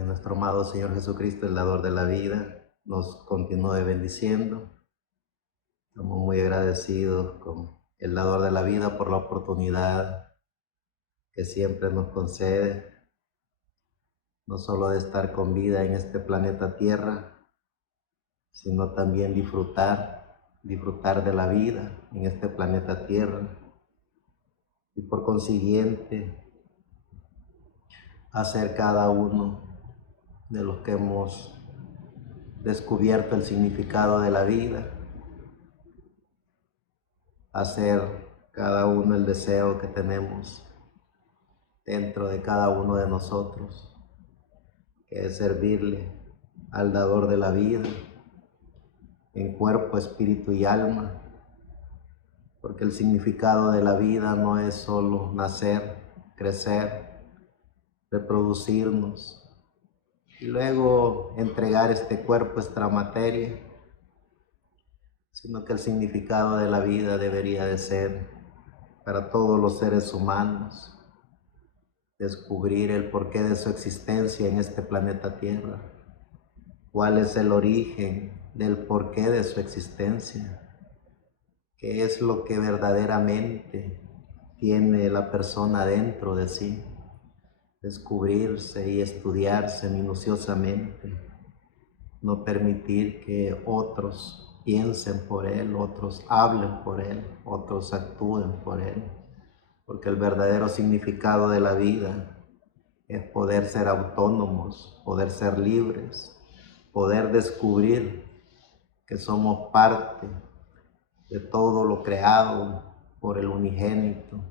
Que nuestro amado Señor Jesucristo, el dador de la vida, nos continúe bendiciendo. Estamos muy agradecidos con el dador de la vida por la oportunidad que siempre nos concede, no solo de estar con vida en este planeta Tierra, sino también disfrutar de la vida en este planeta Tierra y por consiguiente hacer cada uno de los que hemos descubierto el significado de la vida, hacer cada uno el deseo que tenemos dentro de cada uno de nosotros, que es servirle al dador de la vida en cuerpo, espíritu y alma, porque el significado de la vida no es solo nacer, crecer, reproducirnos y luego entregar este cuerpo, esta materia, sino que el significado de la vida debería de ser para todos los seres humanos descubrir el porqué de su existencia en este planeta Tierra, cuál es el origen del porqué de su existencia, qué es lo que verdaderamente tiene la persona dentro de sí, descubrirse y estudiarse minuciosamente, no permitir que otros piensen por él, otros hablen por él, otros actúen por él, porque el verdadero significado de la vida es poder ser autónomos, poder ser libres, poder descubrir que somos parte de todo lo creado por el unigénito,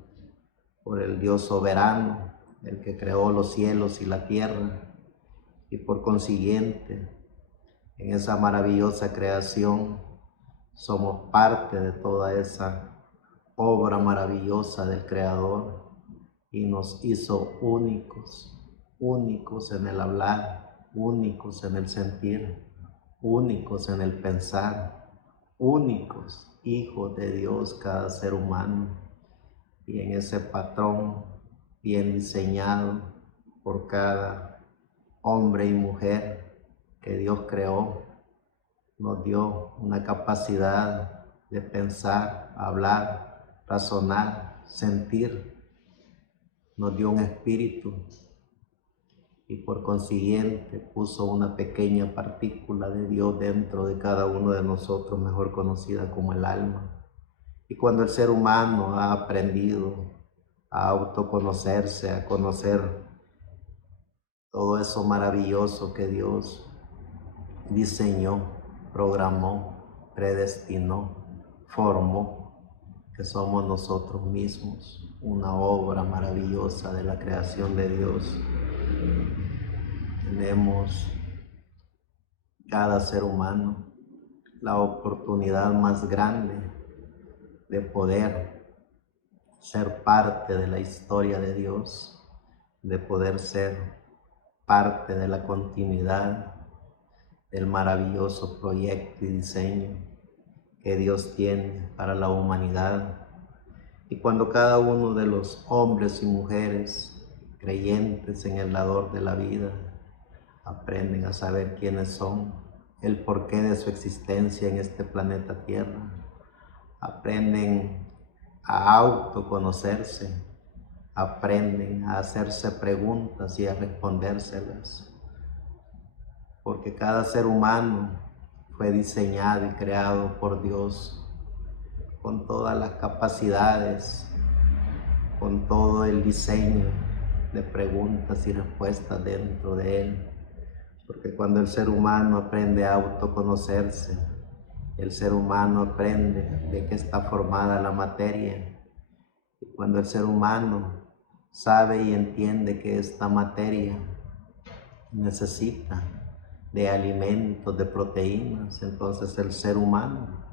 por el Dios soberano, el que creó los cielos y la tierra, y por consiguiente, en esa maravillosa creación, somos parte de toda esa obra maravillosa del Creador y nos hizo únicos, únicos en el hablar, únicos en el sentir, únicos en el pensar, únicos, hijos de Dios cada ser humano, y en ese patrón bien diseñado por cada hombre y mujer que Dios creó, nos dio una capacidad de pensar, hablar, razonar, sentir, nos dio un espíritu y por consiguiente puso una pequeña partícula de Dios dentro de cada uno de nosotros, mejor conocida como el alma. Y cuando el ser humano ha aprendido a autoconocerse, a conocer todo eso maravilloso que Dios diseñó, programó, predestinó, formó, que somos nosotros mismos, una obra maravillosa de la creación de Dios. Tenemos cada ser humano la oportunidad más grande de poder ser parte de la historia de Dios, de poder ser parte de la continuidad del maravilloso proyecto y diseño que Dios tiene para la humanidad. Y cuando cada uno de los hombres y mujeres creyentes en el dador de la vida aprenden a saber quiénes son, el porqué de su existencia en este planeta Tierra, aprenden a autoconocerse, aprenden a hacerse preguntas y a respondérselas, porque cada ser humano fue diseñado y creado por Dios con todas las capacidades, con todo el diseño de preguntas y respuestas dentro de él, porque cuando el ser humano aprende a autoconocerse, el ser humano aprende de qué está formada la materia, y cuando el ser humano sabe y entiende que esta materia necesita de alimentos, de proteínas, entonces el ser humano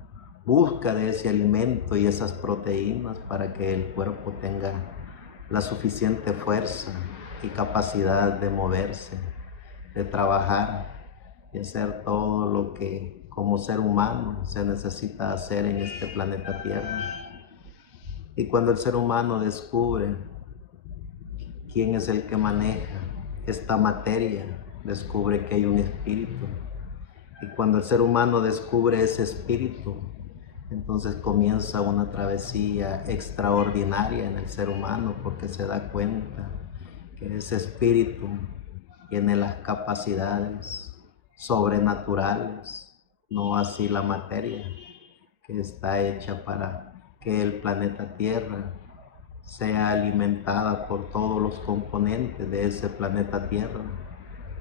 busca de ese alimento y esas proteínas para que el cuerpo tenga la suficiente fuerza y capacidad de moverse, de trabajar y hacer todo lo que como ser humano se necesita hacer en este planeta Tierra. Y cuando el ser humano descubre quién es el que maneja esta materia descubre que hay un espíritu. Y cuando el ser humano descubre ese espíritu, entonces comienza una travesía extraordinaria en el ser humano, porque se da cuenta que ese espíritu tiene las capacidades sobrenaturales, no así la materia, que está hecha para que el planeta Tierra sea alimentada por todos los componentes de ese planeta Tierra,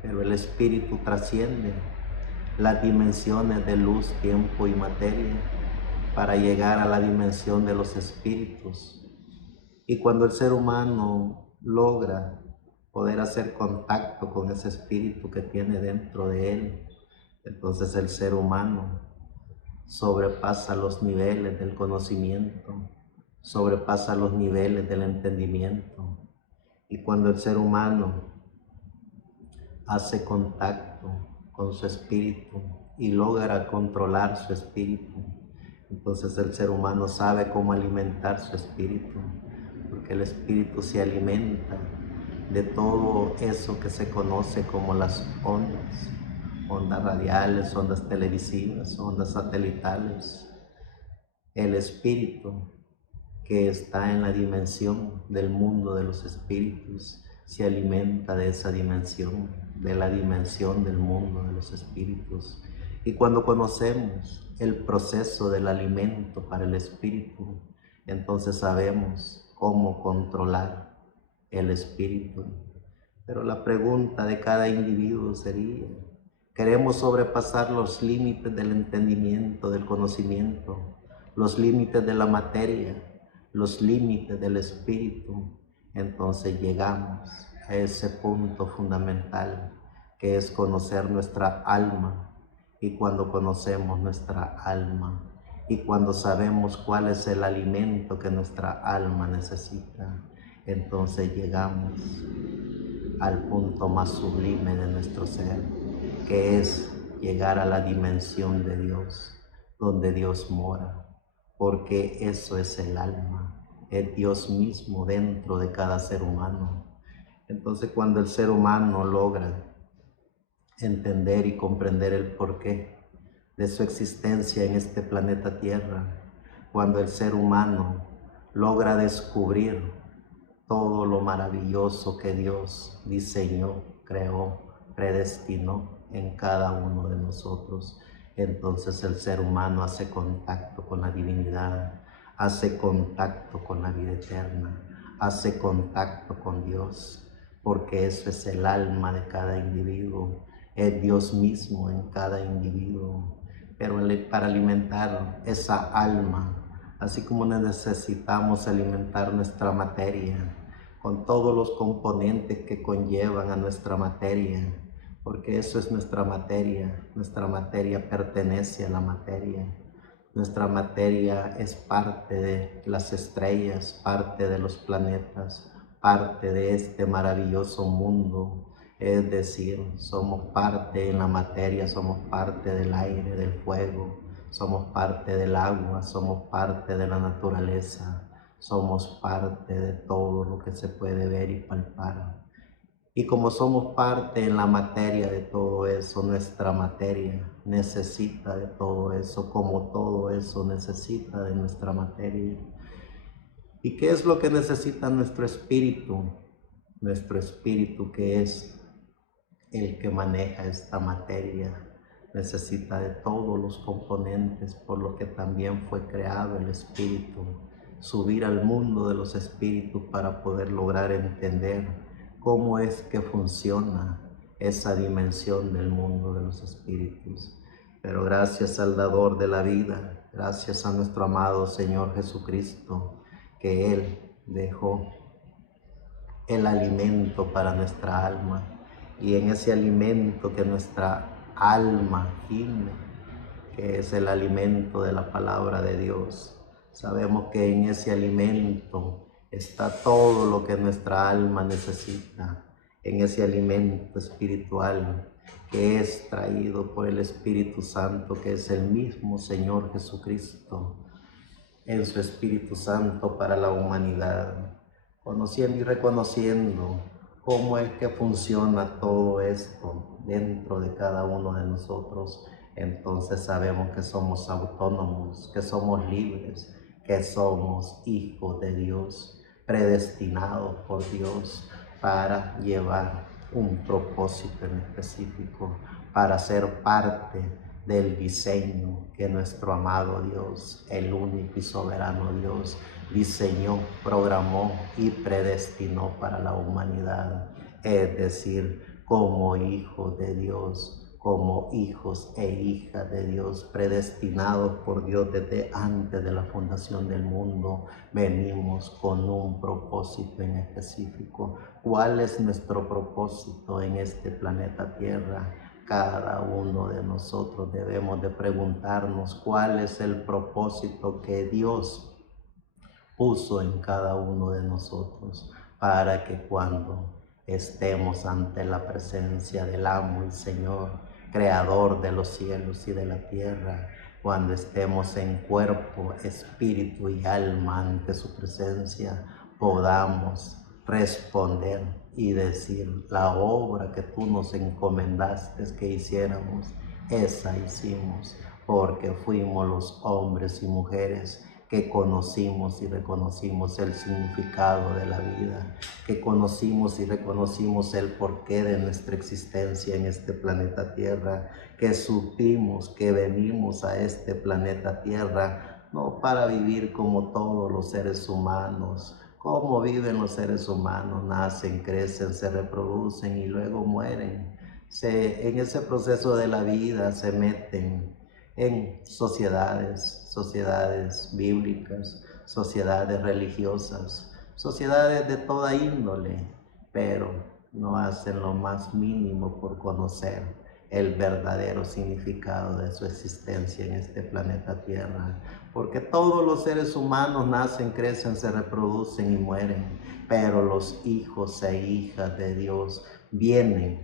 pero el espíritu trasciende las dimensiones de luz, tiempo y materia para llegar a la dimensión de los espíritus. Y cuando el ser humano logra poder hacer contacto con ese espíritu que tiene dentro de él, entonces el ser humano sobrepasa los niveles del conocimiento, sobrepasa los niveles del entendimiento. Y cuando el ser humano hace contacto con su espíritu y logra controlar su espíritu, entonces el ser humano sabe cómo alimentar su espíritu, porque el espíritu se alimenta de todo eso que se conoce como las ondas, ondas radiales, ondas televisivas, ondas satelitales. El espíritu que está en la dimensión del mundo de los espíritus se alimenta de esa dimensión, de la dimensión del mundo de los espíritus. Y cuando conocemos el proceso del alimento para el espíritu, entonces sabemos cómo controlar el espíritu. Pero la pregunta de cada individuo sería: ¿queremos sobrepasar los límites del entendimiento, del conocimiento, los límites de la materia, los límites del espíritu? Entonces llegamos a ese punto fundamental, que es conocer nuestra alma. Y cuando conocemos nuestra alma, y cuando sabemos cuál es el alimento que nuestra alma necesita, entonces llegamos al punto más sublime de nuestro ser, que es llegar a la dimensión de Dios, donde Dios mora, porque eso es el alma, es Dios mismo dentro de cada ser humano. Entonces, cuando el ser humano logra entender y comprender el porqué de su existencia en este planeta Tierra, cuando el ser humano logra descubrir todo lo maravilloso que Dios diseñó, creó, predestinó en cada uno de nosotros, entonces el ser humano hace contacto con la divinidad, hace contacto con la vida eterna, hace contacto con Dios, porque eso es el alma de cada individuo, es Dios mismo en cada individuo. Pero para alimentar esa alma, así como necesitamos alimentar nuestra materia con todos los componentes que conllevan a nuestra materia, porque eso es nuestra materia pertenece a la materia, nuestra materia es parte de las estrellas, parte de los planetas, parte de este maravilloso mundo. Es decir, somos parte en la materia, somos parte del aire, del fuego, somos parte del agua, somos parte de la naturaleza, somos parte de todo lo que se puede ver y palpar. Y como somos parte en la materia de todo eso, nuestra materia necesita de todo eso, como todo eso necesita de nuestra materia. ¿Y qué es lo que necesita nuestro espíritu? Nuestro espíritu, que es el que maneja esta materia, necesita de todos los componentes, por lo que también fue creado el espíritu, subir al mundo de los espíritus para poder lograr entender cómo es que funciona esa dimensión del mundo de los espíritus. Pero gracias al dador de la vida, gracias a nuestro amado Señor Jesucristo, que Él dejó el alimento para nuestra alma, y en ese alimento que nuestra alma gime, que es el alimento de la palabra de Dios, sabemos que en ese alimento está todo lo que nuestra alma necesita, en ese alimento espiritual que es traído por el Espíritu Santo, que es el mismo Señor Jesucristo en su Espíritu Santo para la humanidad, conociendo y reconociendo cómo es que funciona todo esto, dentro de cada uno de nosotros, entonces sabemos que somos autónomos, que somos libres, que somos hijos de Dios, predestinados por Dios para llevar un propósito en específico, para ser parte del diseño que nuestro amado Dios, el único y soberano Dios, diseñó, programó y predestinó para la humanidad. Es decir, como hijos de Dios, como hijos e hijas de Dios, predestinados por Dios desde antes de la fundación del mundo, venimos con un propósito en específico. ¿Cuál es nuestro propósito en este planeta Tierra? Cada uno de nosotros debemos de preguntarnos cuál es el propósito que Dios puso en cada uno de nosotros, para que cuando estemos ante la presencia del amo y Señor, creador de los cielos y de la tierra, cuando estemos en cuerpo, espíritu y alma ante su presencia, podamos responder y decir: la obra que tú nos encomendaste que hiciéramos, esa hicimos, porque fuimos los hombres y mujeres que conocimos y reconocimos el significado de la vida, que conocimos y reconocimos el porqué de nuestra existencia en este planeta Tierra, que supimos que venimos a este planeta Tierra no para vivir como todos los seres humanos. ¿Cómo viven los seres humanos? Nacen, crecen, se reproducen y luego mueren. En ese proceso de la vida se meten en sociedades bíblicas, sociedades religiosas, sociedades de toda índole, pero no hacen lo más mínimo por conocer el verdadero significado de su existencia en este planeta Tierra, porque todos los seres humanos nacen, crecen, se reproducen y mueren, pero los hijos e hijas de Dios vienen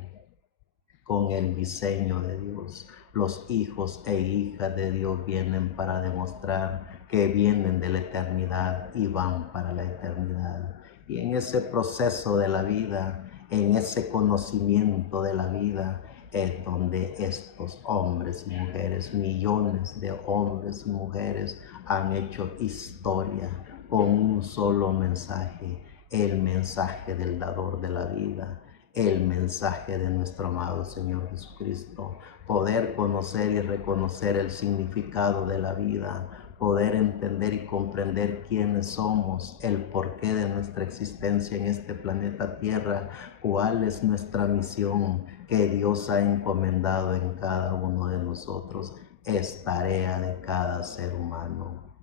con el diseño de Dios. Los hijos e hijas de Dios vienen para demostrar que vienen de la eternidad y van para la eternidad. Y en ese proceso de la vida, en ese conocimiento de la vida, es donde estos hombres y mujeres, millones de hombres y mujeres, han hecho historia con un solo mensaje, el mensaje del dador de la vida, el mensaje de nuestro amado Señor Jesucristo. Poder conocer y reconocer el significado de la vida, poder entender y comprender quiénes somos, el porqué de nuestra existencia en este planeta Tierra, cuál es nuestra misión que Dios ha encomendado en cada uno de nosotros, es tarea de cada ser humano.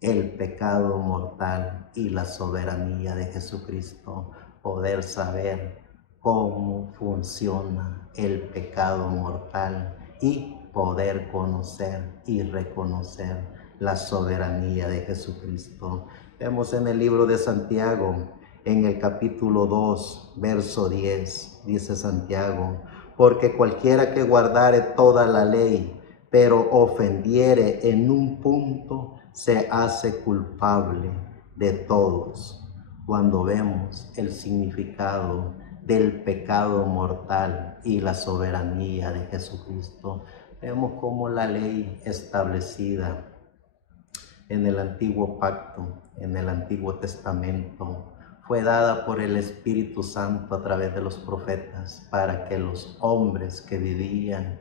El pecado mortal y la soberanía de Jesucristo, poder saber cómo funciona el pecado mortal y poder conocer y reconocer la soberanía de Jesucristo. Vemos en el libro de Santiago, en el capítulo 2, verso 10, dice Santiago: porque cualquiera que guardare toda la ley, pero ofendiere en un punto, se hace culpable de todos. Cuando vemos el significado del pecado mortal y la soberanía de Jesucristo, vemos cómo la ley establecida en el antiguo pacto, en el Antiguo Testamento, fue dada por el Espíritu Santo a través de los profetas para que los hombres que vivían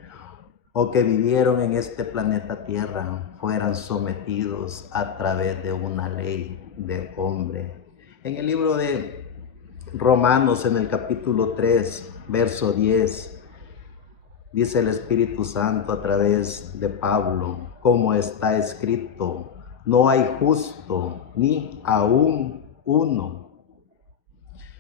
o que vivieron en este planeta Tierra fueran sometidos a través de una ley de hombre. En el libro de Romanos, en el capítulo 3, verso 10, dice el Espíritu Santo a través de Pablo: como está escrito, no hay justo ni aún uno.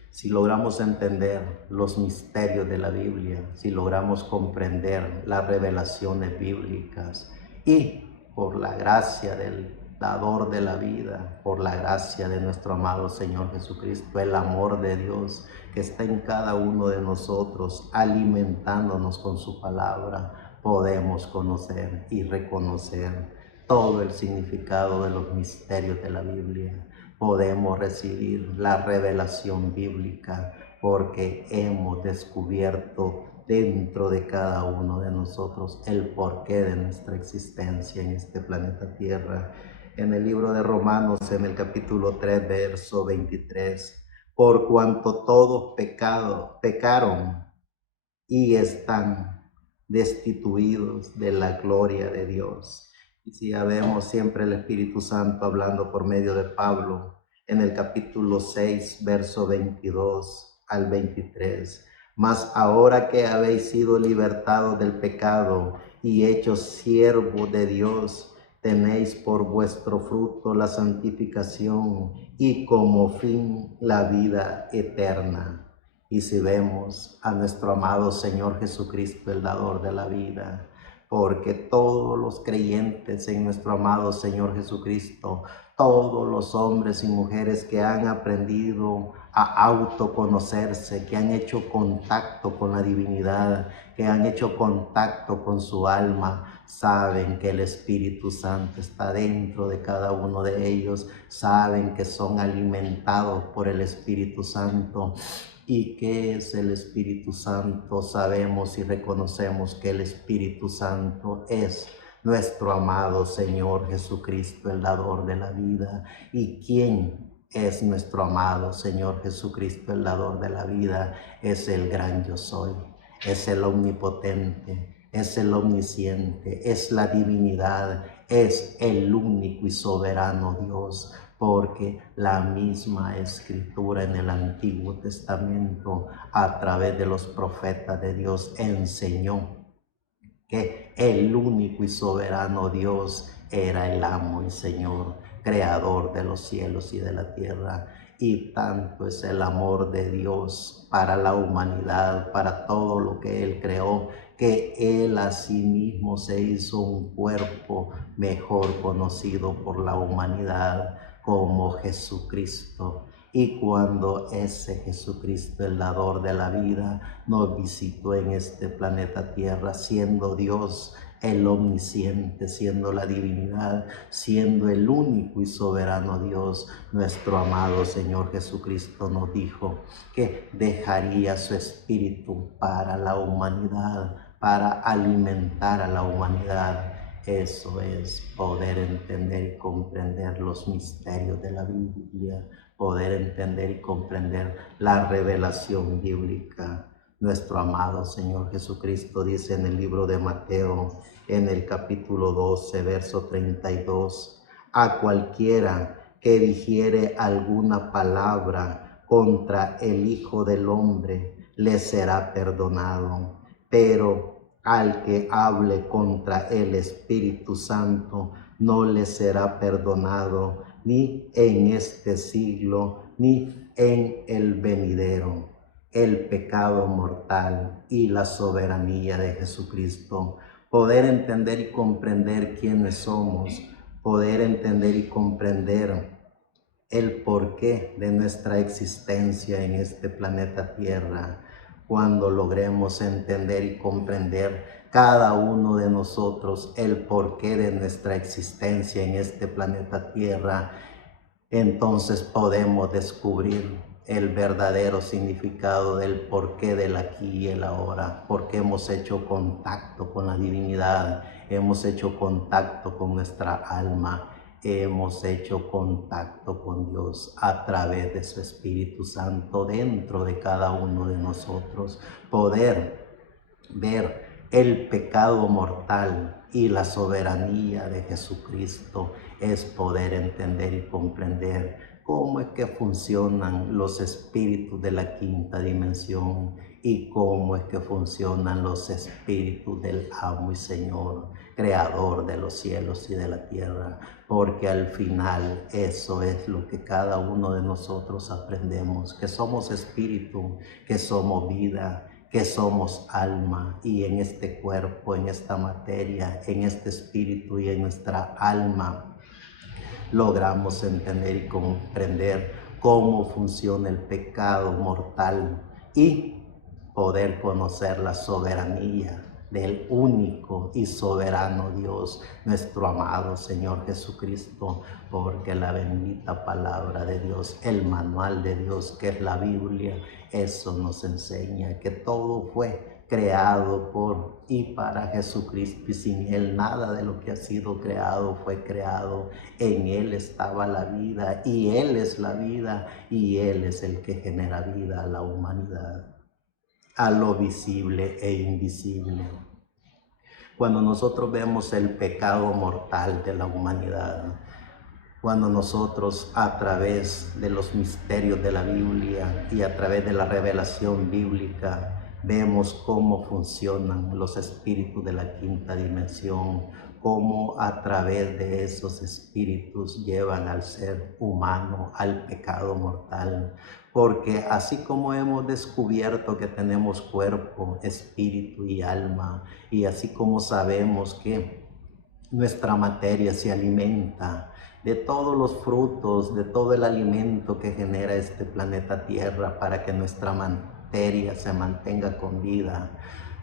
Si logramos entender los misterios de la Biblia, si logramos comprender las revelaciones bíblicas y por la gracia del dador de la vida, por la gracia de nuestro amado Señor Jesucristo, el amor de Dios que está en cada uno de nosotros, alimentándonos con su palabra, podemos conocer y reconocer todo el significado de los misterios de la Biblia. Podemos recibir la revelación bíblica, porque hemos descubierto dentro de cada uno de nosotros el porqué de nuestra existencia en este planeta Tierra. En el libro de Romanos, en el capítulo 3, verso 23, por cuanto todos pecaron y están destituidos de la gloria de Dios. Y si ya vemos siempre el Espíritu Santo hablando por medio de Pablo en el capítulo 6, verso 22 al 23. Mas ahora que habéis sido libertados del pecado y hechos siervos de Dios, tenéis por vuestro fruto la santificación y como fin la vida eterna. Y si vemos a nuestro amado Señor Jesucristo, el dador de la vida, porque todos los creyentes en nuestro amado Señor Jesucristo, todos los hombres y mujeres que han aprendido a autoconocerse, que han hecho contacto con la divinidad, que han hecho contacto con su alma, saben que el Espíritu Santo está dentro de cada uno de ellos, saben que son alimentados por el Espíritu Santo. ¿Y qué es el Espíritu Santo? Sabemos y reconocemos que el Espíritu Santo es nuestro amado Señor Jesucristo, el dador de la vida. ¿Y quién es nuestro amado Señor Jesucristo, el dador de la vida? Es el gran yo soy, es el omnipotente, es el omnisciente, es la divinidad, es el único y soberano Dios. Porque la misma Escritura en el Antiguo Testamento, a través de los profetas de Dios, enseñó que el único y soberano Dios era el amo y Señor, creador de los cielos y de la tierra. Y tanto es el amor de Dios para la humanidad, para todo lo que Él creó, que Él a sí mismo se hizo un cuerpo mejor conocido por la humanidad como Jesucristo. Y cuando ese Jesucristo, el dador de la vida, nos visitó en este planeta Tierra, siendo Dios, el omnisciente, siendo la divinidad, siendo el único y soberano Dios, nuestro amado Señor Jesucristo nos dijo que dejaría su espíritu para la humanidad, para alimentar a la humanidad. Eso es poder entender y comprender los misterios de la Biblia, poder entender y comprender la revelación bíblica. Nuestro amado Señor Jesucristo dice en el libro de Mateo, en el capítulo 12, verso 32, a cualquiera que dijere alguna palabra contra el Hijo del Hombre, le será perdonado, pero al que hable contra el Espíritu Santo, no le será perdonado, ni en este siglo, ni en el venidero. El pecado mortal y la soberanía de Jesucristo. Poder entender y comprender quiénes somos, poder entender y comprender el porqué de nuestra existencia en este planeta Tierra. Cuando logremos entender y comprender cada uno de nosotros el porqué de nuestra existencia en este planeta Tierra, entonces podemos descubrir el verdadero significado del porqué del aquí y el ahora, porque hemos hecho contacto con la divinidad, hemos hecho contacto con nuestra alma, hemos hecho contacto con Dios a través de su Espíritu Santo dentro de cada uno de nosotros. Poder ver el pecado mortal y la soberanía de Jesucristo es poder entender y comprender cómo es que funcionan los espíritus de la quinta dimensión y cómo es que funcionan los espíritus del amo y Señor, creador de los cielos y de la tierra, porque al final eso es lo que cada uno de nosotros aprendemos, que somos espíritu, que somos vida, que somos alma, y en este cuerpo, en esta materia, en este espíritu y en nuestra alma logramos entender y comprender cómo funciona el pecado mortal y poder conocer la soberanía del único y soberano Dios, nuestro amado Señor Jesucristo, porque la bendita palabra de Dios, el manual de Dios que es la Biblia, eso nos enseña que todo fue creado por y para Jesucristo, y sin Él nada de lo que ha sido creado fue creado. En Él estaba la vida, y Él es la vida, y Él es el que genera vida a la humanidad, a lo visible e invisible. Cuando nosotros vemos el pecado mortal de la humanidad, cuando nosotros a través de los misterios de la Biblia y a través de la revelación bíblica vemos cómo funcionan los espíritus de la quinta dimensión, cómo a través de esos espíritus llevan al ser humano al pecado mortal. Porque así como hemos descubierto que tenemos cuerpo, espíritu y alma, y así como sabemos que nuestra materia se alimenta de todos los frutos, de todo el alimento que genera este planeta Tierra para que nuestra materia se mantenga con vida.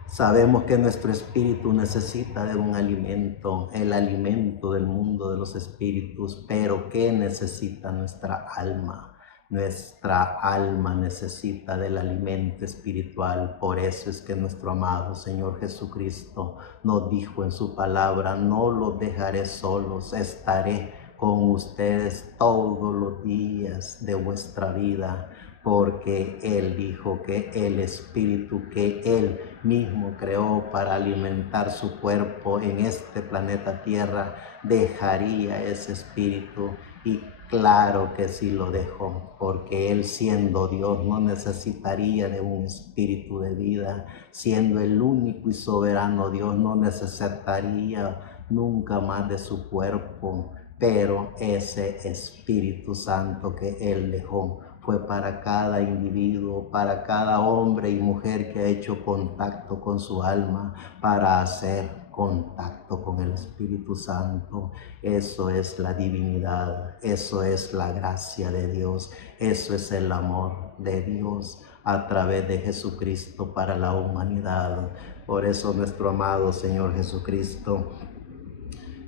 Sabemos que nuestro espíritu necesita de un alimento, el alimento del mundo de los espíritus, pero ¿qué necesita nuestra alma? Nuestra alma necesita del alimento espiritual. Por eso es que nuestro amado Señor Jesucristo nos dijo en su palabra: no los dejaré solos, estaré con ustedes todos los días de vuestra vida, porque Él dijo que el espíritu que Él mismo creó para alimentar su cuerpo en este planeta Tierra, dejaría ese espíritu. Y claro que sí lo dejó, porque Él, siendo Dios, no necesitaría de un espíritu de vida. Siendo el único y soberano Dios, no necesitaría nunca más de su cuerpo. Pero ese Espíritu Santo que Él dejó fue para cada individuo, para cada hombre y mujer que ha hecho contacto con su alma, para hacer contacto con el Espíritu Santo. Eso es la divinidad, eso es la gracia de Dios, eso es el amor de Dios a través de Jesucristo para la humanidad. Por eso nuestro amado Señor Jesucristo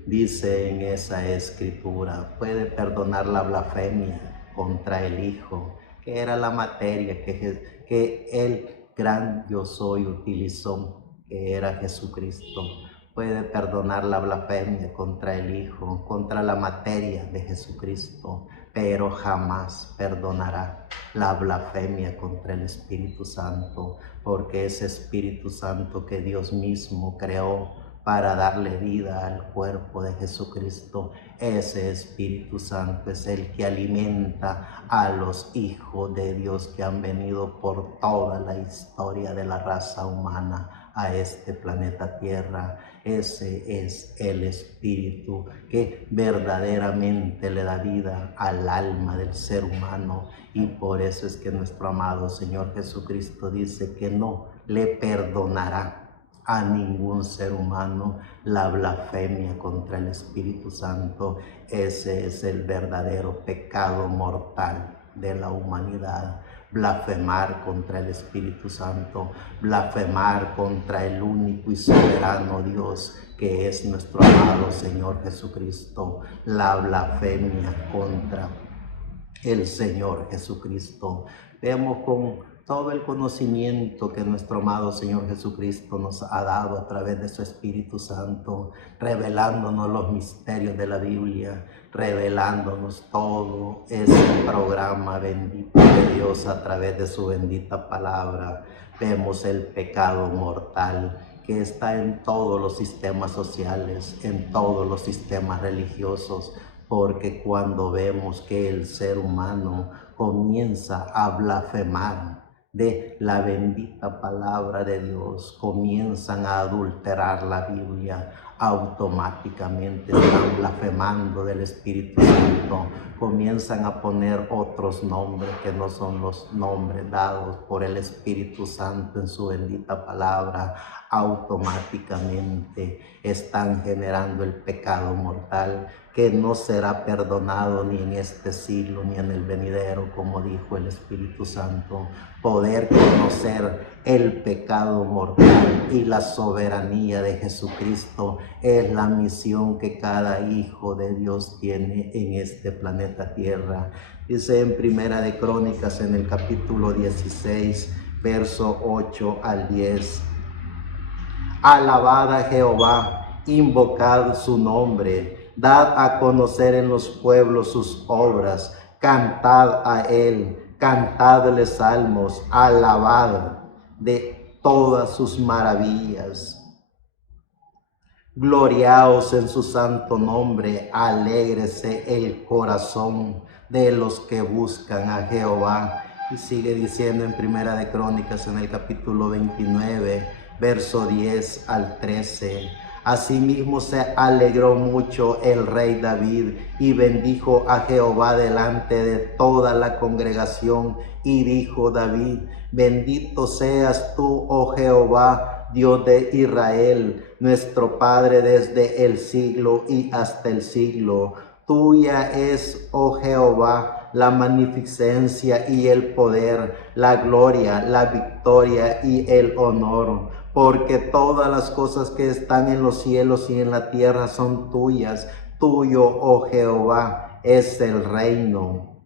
dice en esa escritura: puede perdonar la blasfemia contra el Hijo, que era la materia que el gran yo soy utilizó, que era Jesucristo. Puede perdonar la blasfemia contra el Hijo, contra la materia de Jesucristo, pero jamás perdonará la blasfemia contra el Espíritu Santo, porque ese Espíritu Santo que Dios mismo creó para darle vida al cuerpo de Jesucristo, ese Espíritu Santo es el que alimenta a los hijos de Dios que han venido por toda la historia de la raza humana a este planeta Tierra. Ese es el Espíritu que verdaderamente le da vida al alma del ser humano, y por eso es que nuestro amado Señor Jesucristo dice que no le perdonará a ningún ser humano la blasfemia contra el Espíritu Santo. Ese es el verdadero pecado mortal de la humanidad: blasfemar contra el Espíritu Santo, blasfemar contra el único y soberano Dios que es nuestro amado Señor Jesucristo, la blasfemia contra el Señor Jesucristo. Vemos con todo el conocimiento que nuestro amado Señor Jesucristo nos ha dado a través de su Espíritu Santo, revelándonos los misterios de la Biblia, revelándonos todo ese programa bendito de Dios a través de su bendita palabra. Vemos el pecado mortal que está en todos los sistemas sociales, en todos los sistemas religiosos, porque cuando vemos que el ser humano comienza a blasfemar de la bendita palabra de Dios, comienzan a adulterar la Biblia, automáticamente están blasfemando del Espíritu Santo, comienzan a poner otros nombres que no son los nombres dados por el Espíritu Santo en su bendita palabra. Automáticamente están generando el pecado mortal que no será perdonado ni en este siglo ni en el venidero, como dijo el Espíritu Santo. Poder conocer el pecado mortal y la soberanía de Jesucristo es la misión que cada hijo de Dios tiene en este planeta Tierra. Dice en Primera de Crónicas, en el capítulo 16, verso 8 al 10. Alabad a Jehová, invocad su nombre, dad a conocer en los pueblos sus obras, cantad a él, cantadle salmos, alabad de todas sus maravillas. Gloriaos en su santo nombre, alégrese el corazón de los que buscan a Jehová. Y sigue diciendo en Primera de Crónicas, en el capítulo 29, verso 10 al 13. Asimismo se alegró mucho el rey David y bendijo a Jehová delante de toda la congregación. Y dijo David: bendito seas tú, oh Jehová, Dios de Israel, nuestro Padre desde el siglo y hasta el siglo. Tuya es, oh Jehová, la magnificencia y el poder, la gloria, la victoria y el honor, porque todas las cosas que están en los cielos y en la tierra son tuyas. Tuyo, oh Jehová, es el reino,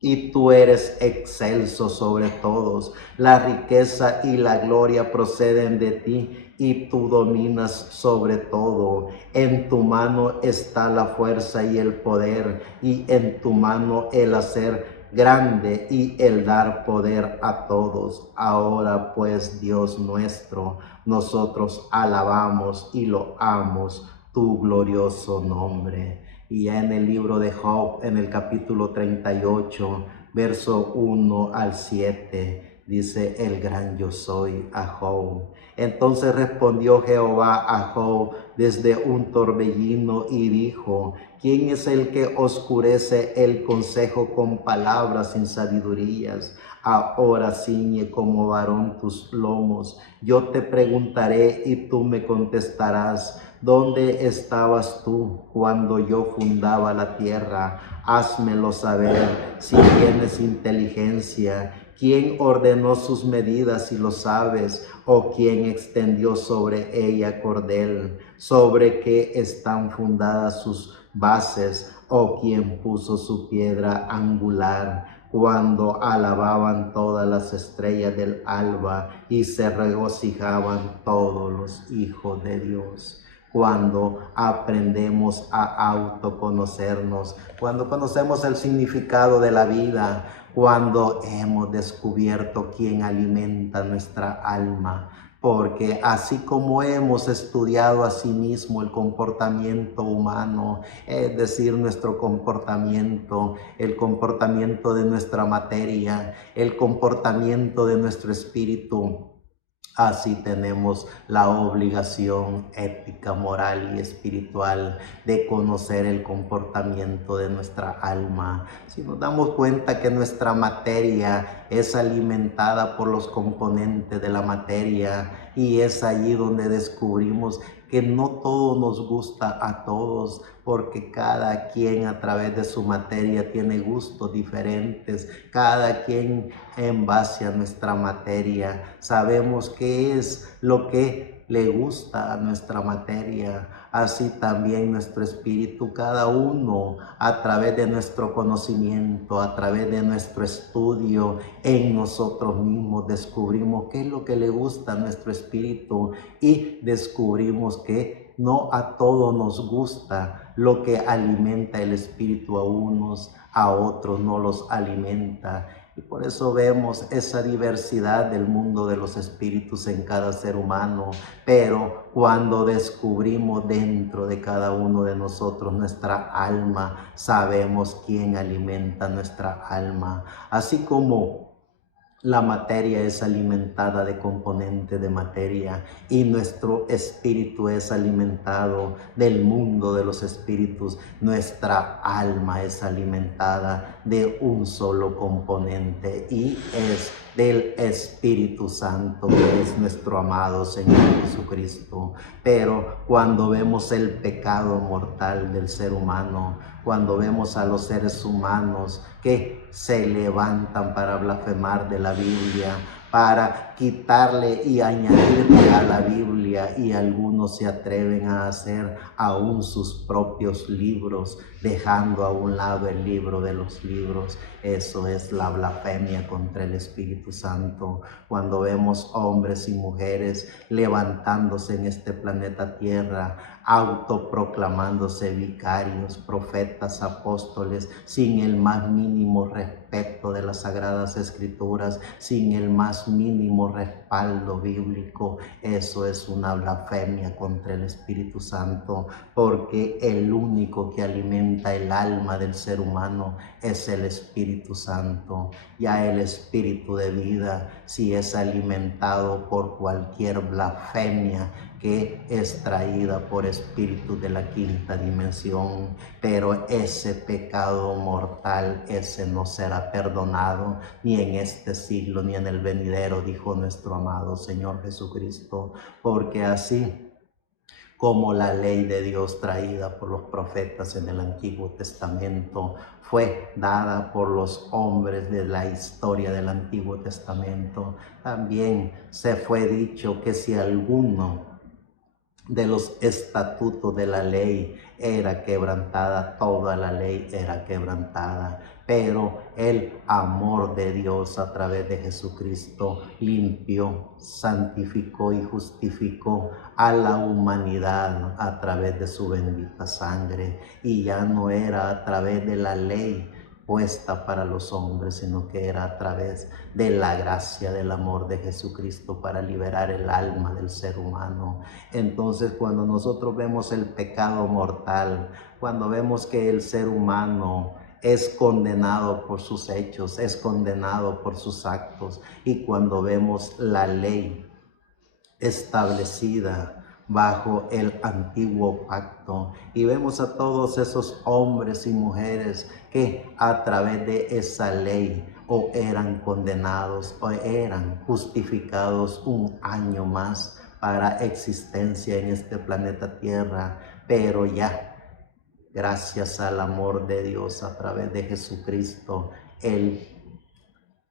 y tú eres excelso sobre todos. La riqueza y la gloria proceden de ti, y tú dominas sobre todo. En tu mano está la fuerza y el poder, y en tu mano el hacer grande y el dar poder a todos. Ahora pues, Dios nuestro, nosotros alabamos y loamos tu glorioso nombre. Y ya en el libro de Job, en el capítulo 38, verso 1 al 7, dice el gran yo soy a Job. Entonces respondió Jehová a Job desde un torbellino y dijo: ¿quién es el que oscurece el consejo con palabras sin sabidurías? Ahora ciñe como varón tus lomos. Yo te preguntaré y tú me contestarás. ¿Dónde estabas tú cuando yo fundaba la tierra? Házmelo saber si tienes inteligencia. ¿Quién ordenó sus medidas si lo sabes? ¿O quién extendió sobre ella cordel? ¿Sobre qué están fundadas sus bases? ¿O quién puso su piedra angular? Cuando alababan todas las estrellas del alba y se regocijaban todos los hijos de Dios. Cuando aprendemos a autoconocernos, cuando conocemos el significado de la vida, cuando hemos descubierto quién alimenta nuestra alma, porque así como hemos estudiado a sí mismo el comportamiento humano, es decir, nuestro comportamiento, el comportamiento de nuestra materia, el comportamiento de nuestro espíritu, así tenemos la obligación ética, moral y espiritual de conocer el comportamiento de nuestra alma. Si nos damos cuenta que nuestra materia es alimentada por los componentes de la materia, y es allí donde descubrimos que no todo nos gusta a todos, porque cada quien a través de su materia tiene gustos diferentes. Cada quien en base a nuestra materia sabemos qué es lo que le gusta a nuestra materia. Así también nuestro espíritu, cada uno a través de nuestro conocimiento, a través de nuestro estudio en nosotros mismos, descubrimos qué es lo que le gusta a nuestro espíritu, y descubrimos que no a todos nos gusta lo que alimenta el espíritu. A unos, a otros no los alimenta. Y por eso vemos esa diversidad del mundo de los espíritus en cada ser humano. Pero cuando descubrimos dentro de cada uno de nosotros nuestra alma, sabemos quién alimenta nuestra alma. Así como La materia es alimentada de componentes de materia y nuestro espíritu es alimentado del mundo de los espíritus. Nuestra alma es alimentada de un solo componente y es del Espíritu Santo, que es nuestro amado Señor Jesucristo. Pero cuando vemos el pecado mortal del ser humano, cuando vemos a los seres humanos que se levantan para blasfemar de la Biblia, para quitarle y añadirle a la Biblia, y algunos se atreven a hacer aún sus propios libros, dejando a un lado el libro de los libros. Eso es la blasfemia contra el Espíritu Santo. Cuando vemos hombres y mujeres levantándose en este planeta Tierra, autoproclamándose vicarios, profetas, apóstoles, sin el más mínimo respeto de las Sagradas Escrituras, sin el más mínimo respaldo bíblico, eso es una blasfemia contra el Espíritu Santo, porque el único que alimenta el alma del ser humano es el Espíritu Santo. Ya el Espíritu de vida, si es alimentado por cualquier blasfemia que es traída por espíritus de la quinta dimensión, pero ese pecado mortal, ese no será perdonado ni en este siglo ni en el venidero, dijo nuestro amado Señor Jesucristo, porque así como la ley de Dios traída por los profetas en el Antiguo Testamento fue dada por los hombres de la historia del Antiguo Testamento, también se fue dicho que si alguno de los estatutos de la ley era quebrantada, toda la ley era quebrantada, pero el amor de Dios a través de Jesucristo limpió, santificó y justificó a la humanidad a través de su bendita sangre, y ya no era a través de la ley puesta para los hombres, sino que era a través de la gracia del amor de Jesucristo para liberar el alma del ser humano. Entonces, cuando nosotros vemos el pecado mortal, cuando vemos que el ser humano es condenado por sus hechos, es condenado por sus actos, y cuando vemos la ley establecida bajo el antiguo pacto, y vemos a todos esos hombres y mujeres que a través de esa ley o eran condenados o eran justificados un año más para existencia en este planeta Tierra, pero ya gracias al amor de Dios a través de Jesucristo, el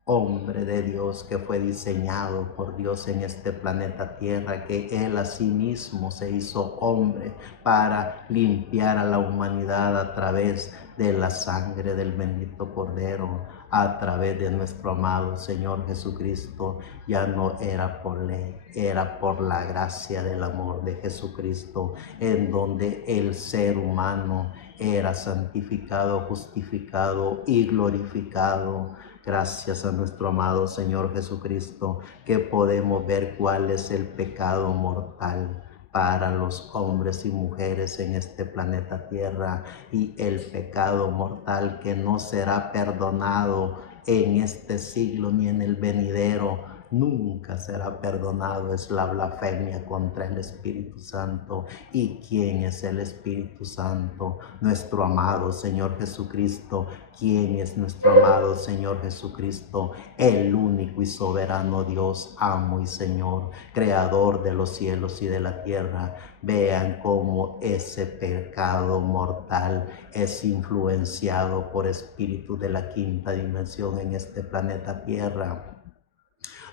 hombre de Dios que fue diseñado por Dios en este planeta Tierra, que Él a sí mismo se hizo hombre para limpiar a la humanidad a través de la sangre del bendito Cordero, a través de nuestro amado Señor Jesucristo. Ya no era por ley, era por la gracia del amor de Jesucristo, en donde el ser humano era santificado, justificado y glorificado. Gracias a nuestro amado Señor Jesucristo, que podemos ver cuál es el pecado mortal para los hombres y mujeres en este planeta Tierra, y el pecado mortal que no será perdonado en este siglo ni en el venidero. Nunca será perdonado, es la blasfemia contra el Espíritu Santo. ¿Y quién es el Espíritu Santo? Nuestro amado Señor Jesucristo. ¿Quién es nuestro amado Señor Jesucristo? El único y soberano Dios, amo y Señor, creador de los cielos y de la tierra. Vean cómo ese pecado mortal es influenciado por espíritus de la quinta dimensión en este planeta Tierra,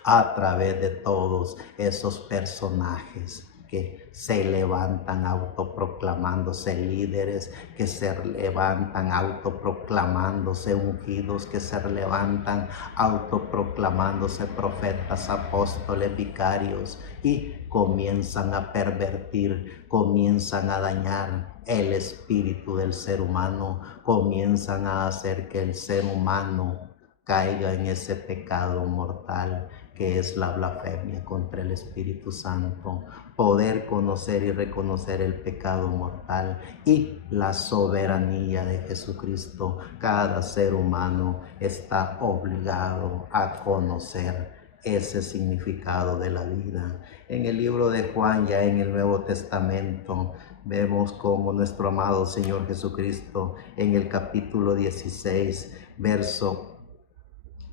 a través de todos esos personajes que se levantan autoproclamándose líderes, que se levantan autoproclamándose ungidos, que se levantan autoproclamándose profetas, apóstoles, vicarios, y comienzan a pervertir, comienzan a dañar el espíritu del ser humano, comienzan a hacer que el ser humano caiga en ese pecado mortal. que es la blasfemia contra el Espíritu Santo. Poder conocer y reconocer el pecado mortal y la soberanía de Jesucristo. Cada ser humano está obligado a conocer ese significado de la vida. En el libro de Juan, ya en el Nuevo Testamento, vemos como nuestro amado Señor Jesucristo en el capítulo 16, verso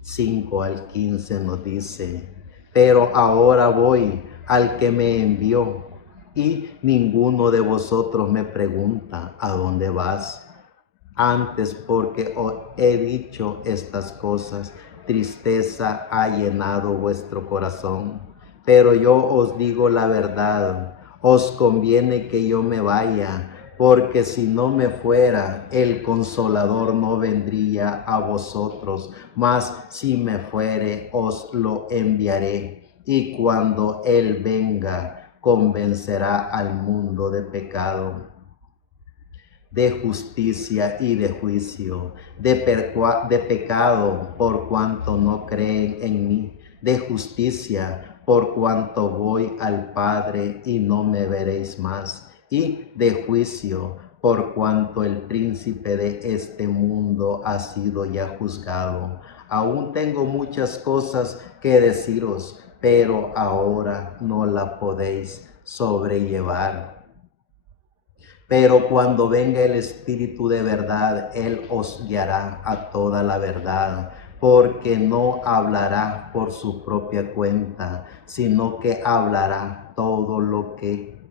5 al 15 nos dice: pero ahora voy al que me envió, y ninguno de vosotros me pregunta: ¿a dónde vas? Antes, porque os he dicho estas cosas, tristeza ha llenado vuestro corazón. Pero yo os digo la verdad, os conviene que yo me vaya, porque si no me fuera, el Consolador no vendría a vosotros, mas si me fuere, os lo enviaré. Y cuando Él venga, convencerá al mundo de pecado, de justicia y de juicio, de pecado por cuanto no creen en mí, de justicia por cuanto voy al Padre y no me veréis más, y de juicio por cuanto el príncipe de este mundo ha sido ya juzgado. Aún tengo muchas cosas que deciros, pero ahora no la podéis sobrellevar. Pero cuando venga el Espíritu de verdad, Él os guiará a toda la verdad, porque no hablará por su propia cuenta, sino que hablará todo lo que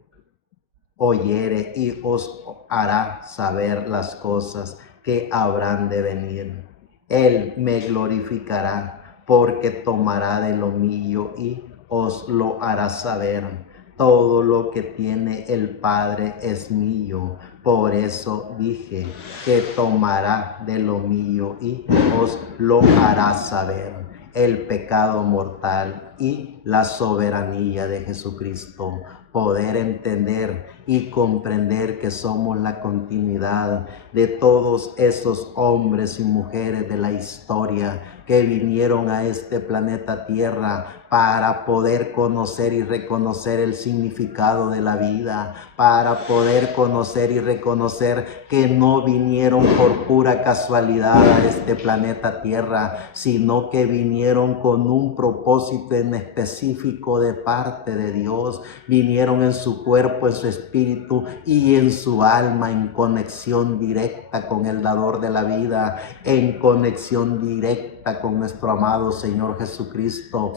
oyere y os hará saber las cosas que habrán de venir. Él me glorificará, porque tomará de lo mío y os lo hará saber. Todo lo que tiene el Padre es mío. Por eso dije que tomará de lo mío y os lo hará saber. El pecado mortal y la soberanía de Jesucristo. Poder entender y comprender que somos la continuidad de todos esos hombres y mujeres de la historia que vinieron a este planeta Tierra para poder conocer y reconocer el significado de la vida, para poder conocer y reconocer que no vinieron por pura casualidad a este planeta Tierra, sino que vinieron con un propósito en específico de parte de Dios. Vinieron en su cuerpo, en su espíritu y en su alma, en conexión directa con el dador de la vida, en conexión directa con nuestro amado Señor Jesucristo.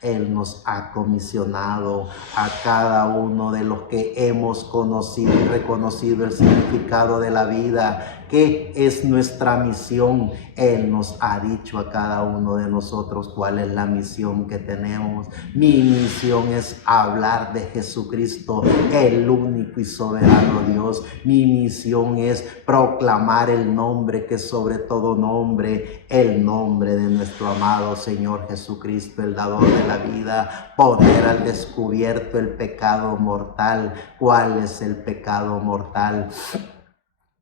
Él nos ha comisionado a cada uno de los que hemos conocido y reconocido el significado de la vida, que es nuestra misión. Él nos ha dicho a cada uno de nosotros cuál es la misión que tenemos. Mi misión es hablar de Jesucristo, el único y soberano Dios. Mi misión es proclamar el nombre que es sobre todo nombre, el nombre de nuestro amado Señor Jesucristo, el dador de la vida. Poner al descubierto el pecado mortal. ¿Cuál es el pecado mortal?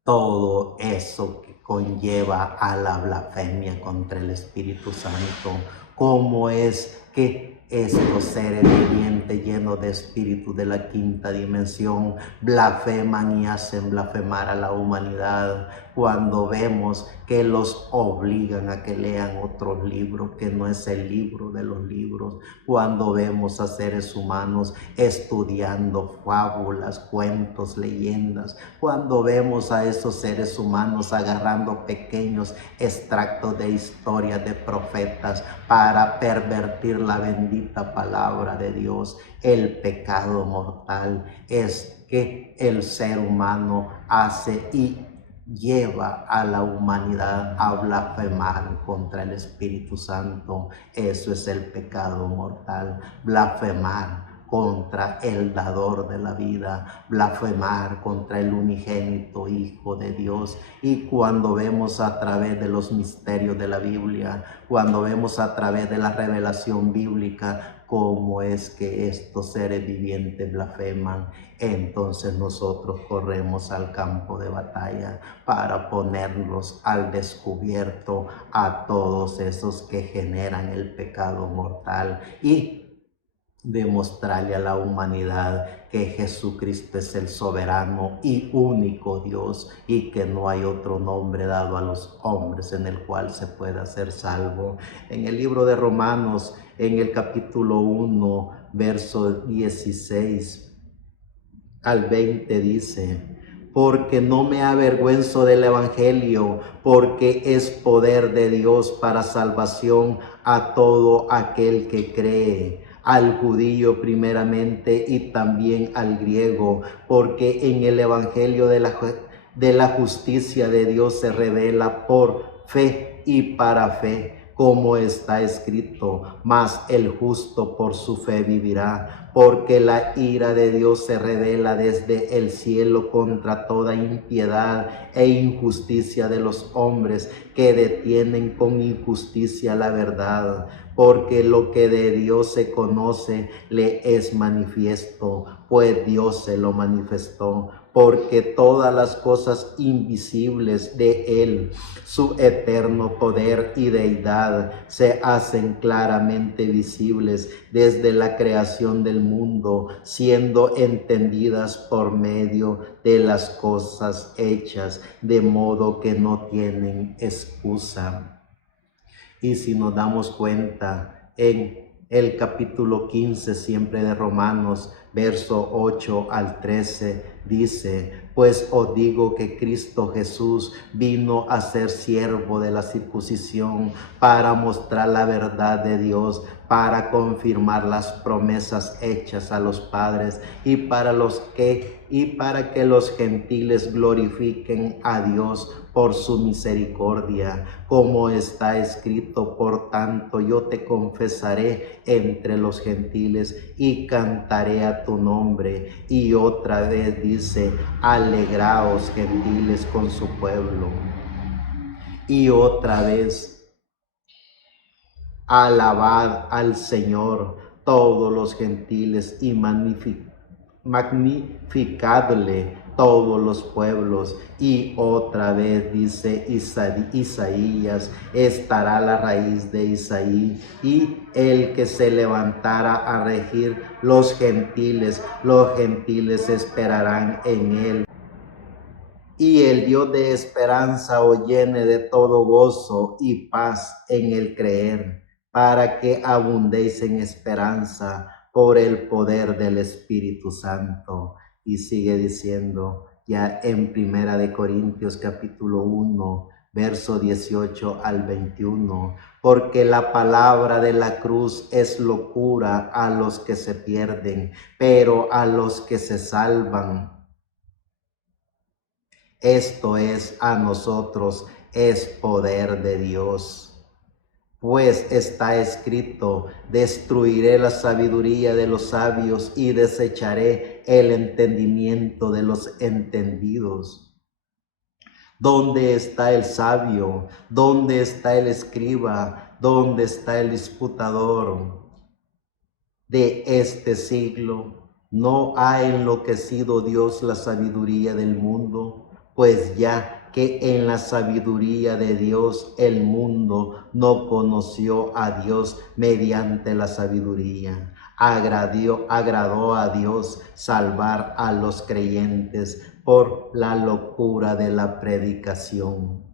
Todo eso que conlleva a la blasfemia contra el Espíritu Santo. ¿Cómo es que estos seres vivientes llenos de espíritu de la quinta dimensión blasfeman y hacen blasfemar a la humanidad, cuando vemos que los obligan a que lean otros libros que no es el libro de los libros, cuando vemos a seres humanos estudiando fábulas, cuentos, leyendas, cuando vemos a esos seres humanos agarrando pequeños extractos de historias de profetas para pervertir la bendita palabra de Dios. El pecado mortal es que el ser humano hace y lleva a la humanidad a blasfemar contra el Espíritu Santo. Eso es el pecado mortal, blasfemar contra el dador de la vida, blasfemar contra el unigénito Hijo de Dios. Y cuando vemos a través de los misterios de la Biblia, cuando vemos a través de la revelación bíblica cómo es que estos seres vivientes blasfeman, entonces nosotros corremos al campo de batalla para ponerlos al descubierto a todos esos que generan el pecado mortal y demostrarle a la humanidad que Jesucristo es el soberano y único Dios y que no hay otro nombre dado a los hombres en el cual se pueda ser salvo. En el libro de Romanos, en el capítulo 1, verso 16 al 20 dice: porque no me avergüenzo del evangelio, porque es poder de Dios para salvación a todo aquel que cree, al judío primeramente y también al griego, porque en el evangelio de la justicia de Dios se revela por fe y para fe, como está escrito: mas el justo por su fe vivirá. Porque la ira de Dios se revela desde el cielo contra toda impiedad e injusticia de los hombres que detienen con injusticia la verdad. Porque lo que de Dios se conoce le es manifiesto, pues Dios se lo manifestó. Porque todas las cosas invisibles de Él, su eterno poder y deidad, se hacen claramente visibles desde la creación del mundo, siendo entendidas por medio de las cosas hechas, de modo que no tienen excusa. Y si nos damos cuenta, en el capítulo 15 siempre de Romanos, verso 8 al 13, dice: pues os digo que Cristo Jesús vino a ser siervo de la circuncisión para mostrar la verdad de Dios, para confirmar las promesas hechas a los padres y para que los gentiles glorifiquen a Dios por su misericordia, como está escrito: por tanto yo te confesaré entre los gentiles y cantaré a tu nombre. Y otra vez dice: alegraos gentiles con su pueblo. Y otra vez: alabad al Señor todos los gentiles y magnificadle todos los pueblos. Y otra vez dice Isaías: estará la raíz de Isaí y el que se levantara a regir los gentiles esperarán en él. Y el Dios de esperanza os llene de todo gozo y paz en el creer, para que abundéis en esperanza por el poder del Espíritu Santo. Y sigue diciendo ya en Primera de Corintios capítulo 1, verso 18 al 21, porque la palabra de la cruz es locura a los que se pierden, pero a los que se salvan, esto es, a nosotros, es poder de Dios. Pues está escrito: destruiré la sabiduría de los sabios y desecharé el entendimiento de los entendidos. ¿Dónde está el sabio? ¿Dónde está el escriba? ¿Dónde está el disputador de este siglo? ¿No ha enloquecido Dios la sabiduría del mundo? Pues ya que en la sabiduría de Dios el mundo no conoció a Dios mediante la sabiduría, agradó a Dios salvar a los creyentes por la locura de la predicación.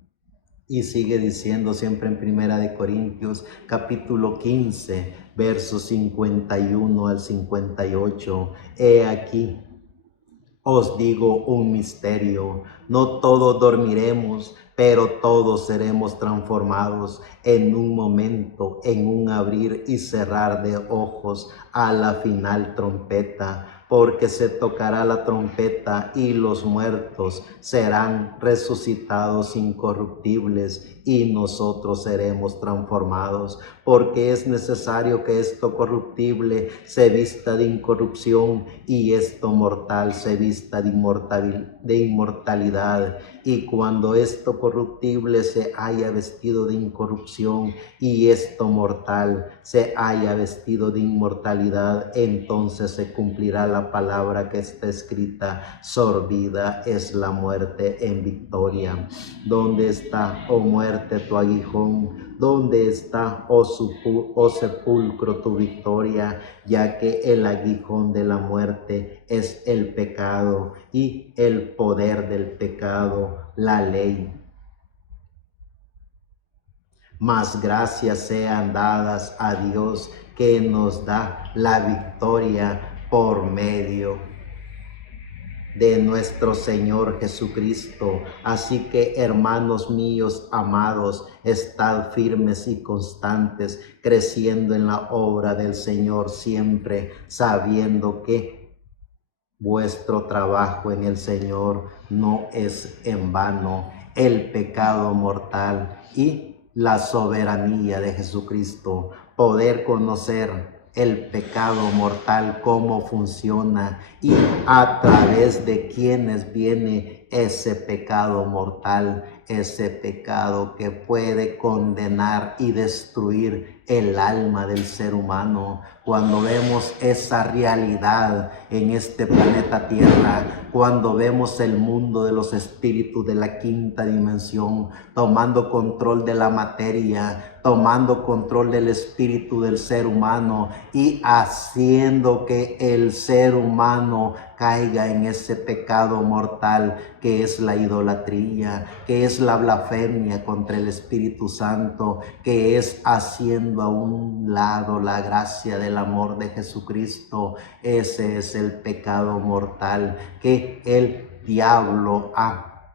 Y sigue diciendo siempre en Primera de Corintios capítulo 15, versos 51 al 58. He aquí, os digo un misterio: no todos dormiremos, pero todos seremos transformados en un momento, en un abrir y cerrar de ojos, a la final trompeta. porque se tocará la trompeta y los muertos serán resucitados incorruptibles y nosotros seremos transformados, porque es necesario que esto corruptible se vista de incorrupción y esto mortal se vista de inmortalidad. Y cuando esto corruptible se haya vestido de incorrupción y esto mortal se haya vestido de inmortalidad, entonces se cumplirá la palabra que está escrita: sorbida es la muerte en victoria. ¿Dónde está, oh muerte, tu aguijón? ¿Dónde está, oh sepulcro, tu victoria? Ya que el aguijón de la muerte es el pecado y el poder del pecado, la ley. Mas gracias sean dadas a Dios, que nos da la victoria por medio de nuestro Señor Jesucristo. Así que, hermanos míos amados, estad firmes y constantes, creciendo en la obra del Señor siempre, sabiendo que vuestro trabajo en el Señor no es en vano. El pecado mortal y la soberanía de Jesucristo, poder conocer el pecado mortal, cómo funciona y a través de quienes viene ese pecado mortal, ese pecado que puede condenar y destruir el alma del ser humano. Cuando vemos esa realidad en este planeta Tierra, cuando vemos el mundo de los espíritus de la quinta dimensión tomando control de la materia, tomando control del espíritu del ser humano y haciendo que el ser humano caiga en ese pecado mortal que es la idolatría, que es la blasfemia contra el Espíritu Santo, que es haciendo a un lado la gracia del amor de Jesucristo. Ese es el pecado mortal que el diablo ha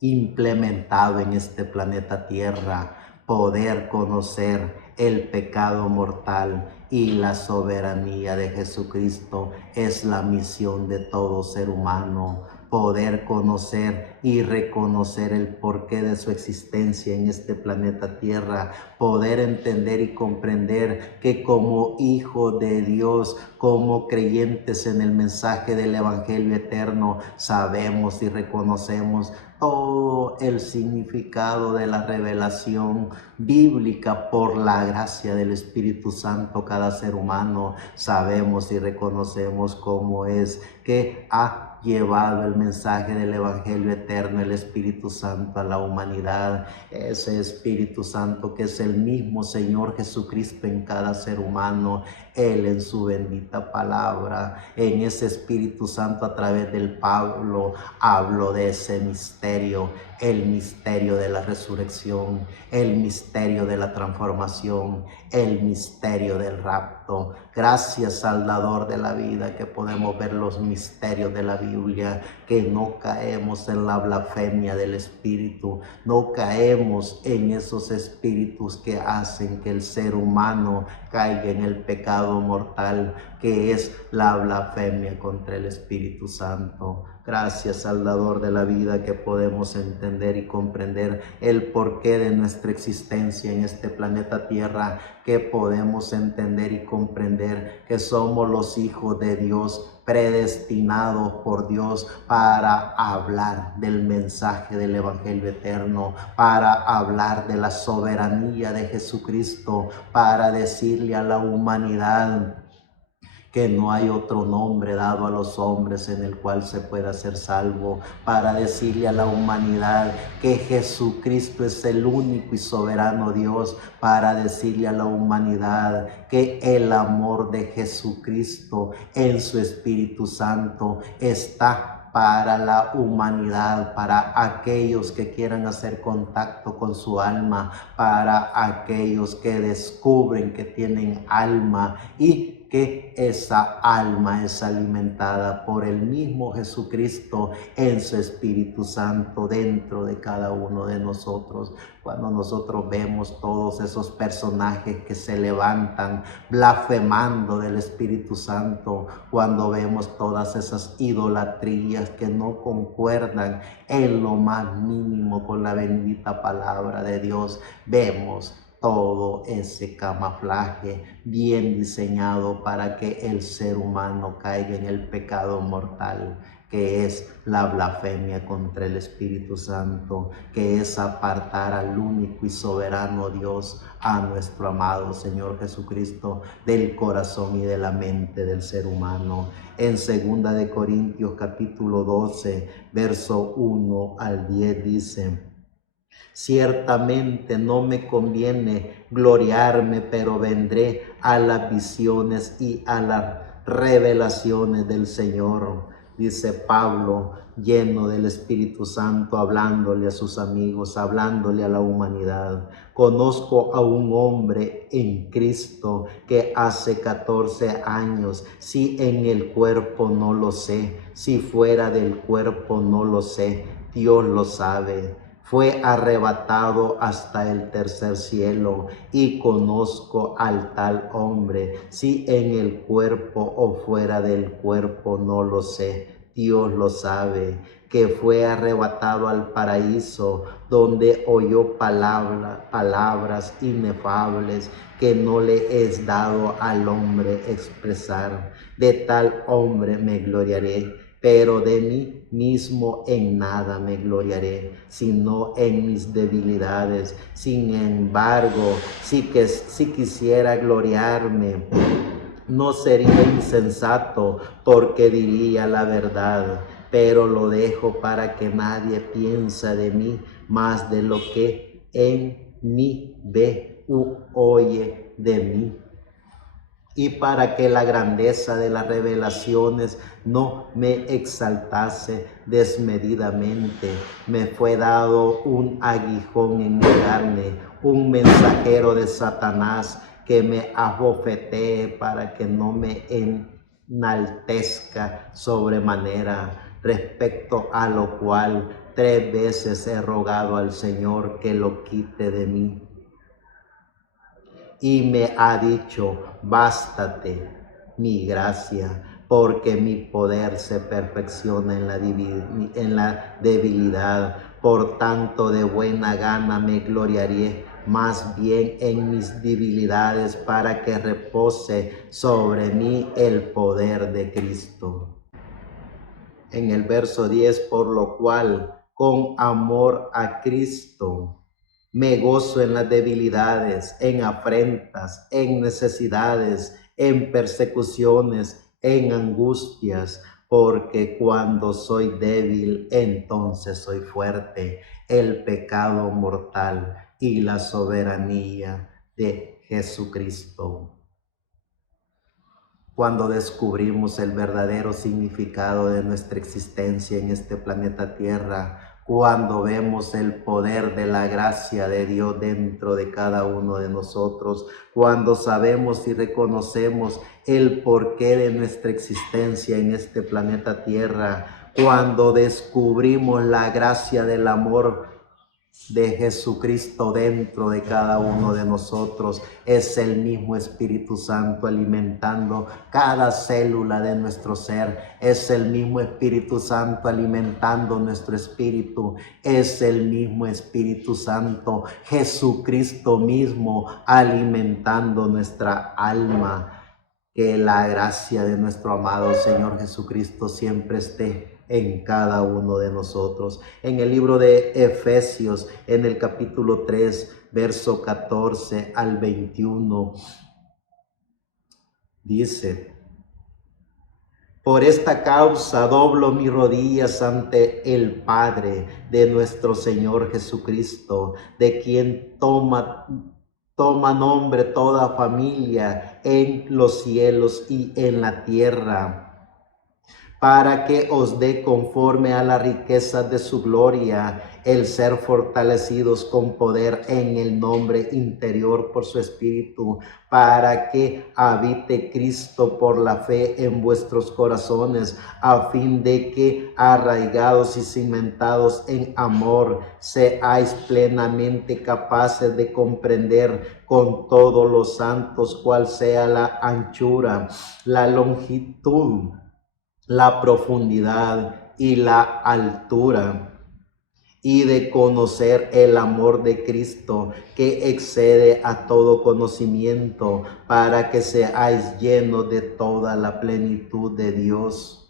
implementado en este planeta Tierra. Poder conocer el pecado mortal y la soberanía de Jesucristo es la misión de todo ser humano. Poder conocer y reconocer el porqué de su existencia en este planeta Tierra, poder entender y comprender que como hijo de Dios, como creyentes en el mensaje del Evangelio eterno, sabemos y reconocemos todo el significado de la revelación bíblica por la gracia del Espíritu Santo. Cada ser humano sabemos y reconocemos cómo es que ha llevado el mensaje del Evangelio eterno, el Espíritu Santo, a la humanidad. Ese Espíritu Santo que es el mismo Señor Jesucristo en cada ser humano. Él en su bendita palabra, en ese Espíritu Santo a través del Pablo, habló de ese misterio, el misterio de la resurrección, el misterio de la transformación, el misterio del rapto. Gracias, Salvador de la vida, que podemos ver los misterios de la Biblia, que no caemos en la blasfemia del Espíritu, no caemos en esos espíritus que hacen que el ser humano caiga en el pecado mortal, que es la blasfemia contra el Espíritu Santo. Gracias, Salvador de la vida, que podemos entender y comprender el porqué de nuestra existencia en este planeta Tierra, que podemos entender y comprender que somos los hijos de Dios, predestinados por Dios para hablar del mensaje del Evangelio eterno, para hablar de la soberanía de Jesucristo, para decirle a la humanidad que no hay otro nombre dado a los hombres en el cual se pueda ser salvo, para decirle a la humanidad que Jesucristo es el único y soberano Dios, para decirle a la humanidad que el amor de Jesucristo en su Espíritu Santo está para la humanidad, para aquellos que quieran hacer contacto con su alma, para aquellos que descubren que tienen alma y que esa alma es alimentada por el mismo Jesucristo en su Espíritu Santo dentro de cada uno de nosotros. Cuando nosotros vemos todos esos personajes que se levantan blasfemando del Espíritu Santo, cuando vemos todas esas idolatrías que no concuerdan en lo más mínimo con la bendita palabra de Dios, vemos todo ese camuflaje bien diseñado para que el ser humano caiga en el pecado mortal, que es la blasfemia contra el Espíritu Santo, que es apartar al único y soberano Dios, a nuestro amado Señor Jesucristo, del corazón y de la mente del ser humano. En 2 de Corintios capítulo 12, verso 1 al 10 dice: ciertamente no me conviene gloriarme, pero vendré a las visiones y a las revelaciones del Señor. Dice Pablo, lleno del Espíritu Santo, hablándole a sus amigos, hablándole a la humanidad. Conozco a un hombre en Cristo que hace 14 años, si en el cuerpo no lo sé, si fuera del cuerpo no lo sé, Dios lo sabe. Fue arrebatado hasta el tercer cielo, y conozco al tal hombre, si en el cuerpo o fuera del cuerpo no lo sé, Dios lo sabe, que fue arrebatado al paraíso, donde oyó palabras inefables que no le es dado al hombre expresar. De tal hombre me gloriaré, pero de mí mismo en nada me gloriaré, sino en mis debilidades. Sin embargo, si quisiera gloriarme, no sería insensato, porque diría la verdad, pero lo dejo para que nadie piense de mí más de lo que en mí ve u oye de mí, y para que la grandeza de las revelaciones no me exaltase desmedidamente, me fue dado un aguijón en mi carne, un mensajero de Satanás que me abofetee para que no me enaltezca sobremanera, respecto a lo cual 3 veces he rogado al Señor que lo quite de mí. Y me ha dicho: bástate mi gracia, porque mi poder se perfecciona en la debilidad. Por tanto, de buena gana me gloriaré más bien en mis debilidades, para que repose sobre mí el poder de Cristo. En el verso 10, por lo cual, con amor a Cristo, me gozo en las debilidades, en afrentas, en necesidades, en persecuciones, en angustias, porque cuando soy débil, entonces soy fuerte. El pecado mortal y la soberanía de Jesucristo. Cuando descubrimos el verdadero significado de nuestra existencia en este planeta Tierra, cuando vemos el poder de la gracia de Dios dentro de cada uno de nosotros, cuando sabemos y reconocemos el porqué de nuestra existencia en este planeta Tierra, cuando descubrimos la gracia del amor de Jesucristo dentro de cada uno de nosotros, es el mismo Espíritu Santo alimentando cada célula de nuestro ser, es el mismo Espíritu Santo alimentando nuestro espíritu, es el mismo Espíritu Santo, Jesucristo mismo alimentando nuestra alma. Que la gracia de nuestro amado Señor Jesucristo siempre esté en cada uno de nosotros. En el libro de Efesios, en el capítulo 3, verso 14 al 21, dice: por esta causa doblo mis rodillas ante el Padre de nuestro Señor Jesucristo, de quien toma nombre toda familia en los cielos y en la tierra, para que os dé conforme a la riqueza de su gloria el ser fortalecidos con poder en el nombre interior por su Espíritu, para que habite Cristo por la fe en vuestros corazones, a fin de que, arraigados y cimentados en amor, seáis plenamente capaces de comprender con todos los santos cuál sea la anchura, la longitud, la profundidad y la altura, y de conocer el amor de Cristo que excede a todo conocimiento, para que seáis llenos de toda la plenitud de Dios.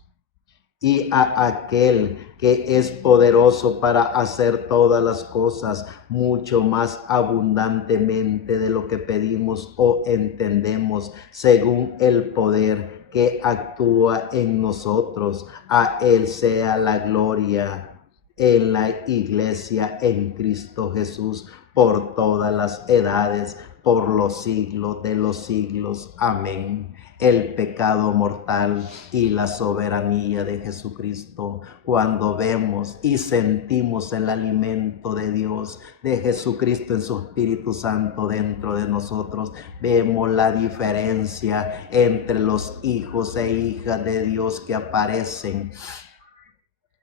Y a aquel que es poderoso para hacer todas las cosas mucho más abundantemente de lo que pedimos o entendemos, según el poder que actúa en nosotros. A Él sea la gloria en la iglesia en Cristo Jesús por todas las edades, por los siglos de los siglos. Amén. El pecado mortal y la soberanía de Jesucristo. Cuando vemos y sentimos el alimento de Dios, de Jesucristo en su Espíritu Santo dentro de nosotros, vemos la diferencia entre los hijos e hijas de Dios que aparecen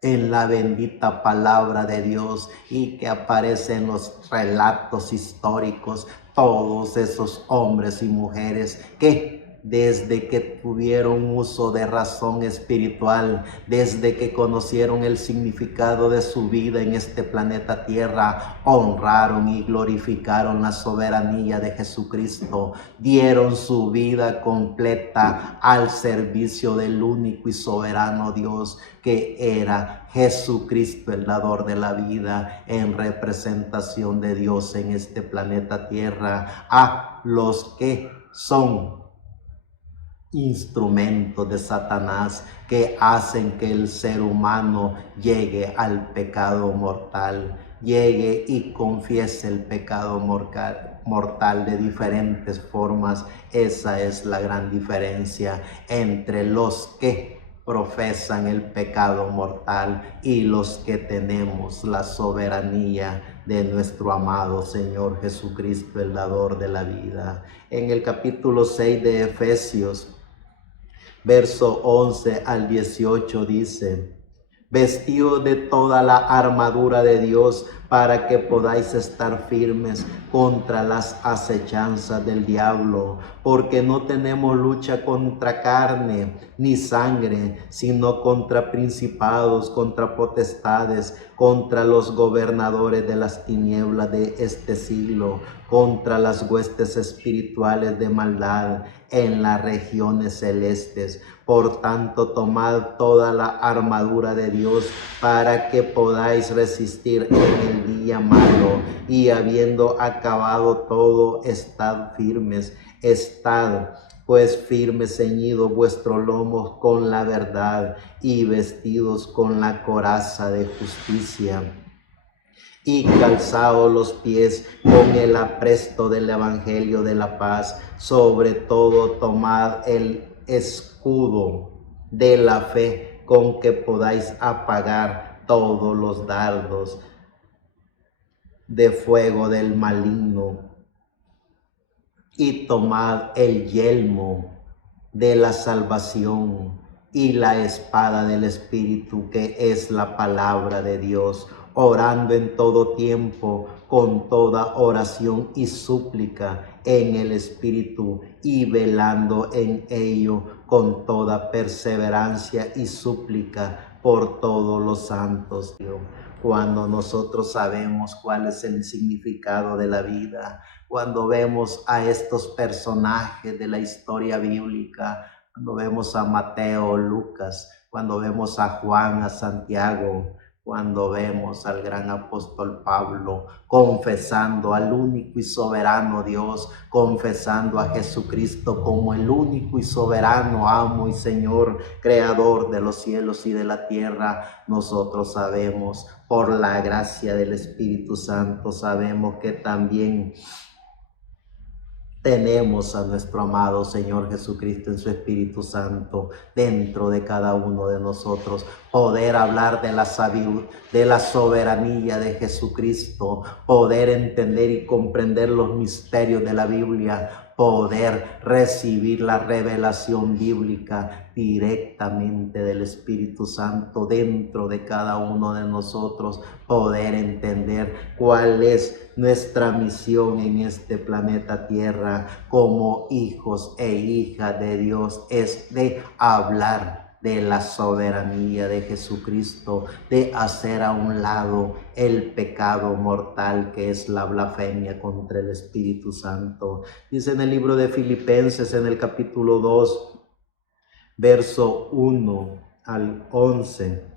en la bendita palabra de Dios y que aparece en los relatos históricos, todos esos hombres y mujeres que desde que tuvieron uso de razón espiritual, desde que conocieron el significado de su vida en este planeta Tierra, honraron y glorificaron la soberanía de Jesucristo, dieron su vida completa al servicio del único y soberano Dios, que era Jesucristo, el dador de la vida, en representación de Dios en este planeta Tierra, a los que son instrumentos de Satanás, que hacen que el ser humano llegue al pecado mortal, llegue y confiese el pecado mortal de diferentes formas. Esa es la gran diferencia entre los que profesan el pecado mortal y los que tenemos la soberanía de nuestro amado Señor Jesucristo, el dador de la vida. En el capítulo 6 de Efesios, verso 11 al 18 dice: vestidos de toda la armadura de Dios, para que podáis estar firmes contra las acechanzas del diablo, porque no tenemos lucha contra carne ni sangre, sino contra principados, contra potestades, contra los gobernadores de las tinieblas de este siglo, contra las huestes espirituales de maldad en las regiones celestes. Por tanto, tomad toda la armadura de Dios, para que podáis resistir en el día malo, y habiendo acabado todo, estad firmes. Estad pues firmes, ceñidos vuestros lomos con la verdad, y vestidos con la coraza de justicia, y calzaos los pies con el apresto del evangelio de la paz. Sobre todo tomad el escudo de la fe, con que podáis apagar todos los dardos de fuego del maligno, y tomad el yelmo de la salvación y la espada del Espíritu, que es la palabra de Dios, orando en todo tiempo con toda oración y súplica en el Espíritu, y velando en ello con toda perseverancia y súplica por todos los santos. Cuando nosotros sabemos cuál es el significado de la vida, cuando vemos a estos personajes de la historia bíblica, cuando vemos a Mateo, Lucas, cuando vemos a Juan, a Santiago, cuando vemos al gran apóstol Pablo confesando al único y soberano Dios, confesando a Jesucristo como el único y soberano amo y Señor, creador de los cielos y de la tierra, nosotros sabemos, por la gracia del Espíritu Santo, sabemos que también Tenemos a nuestro amado Señor Jesucristo en su Espíritu Santo dentro de cada uno de nosotros. Poder hablar de la sabiduría, de la soberanía de Jesucristo, poder entender y comprender los misterios de la Biblia, poder recibir la revelación bíblica directamente del Espíritu Santo dentro de cada uno de nosotros, poder entender cuál es nuestra misión en este planeta Tierra como hijos e hijas de Dios, es de hablar de la soberanía de Jesucristo, de hacer a un lado el pecado mortal que es la blasfemia contra el Espíritu Santo. Dice en el libro de Filipenses, en el capítulo 2, verso 1 al 11.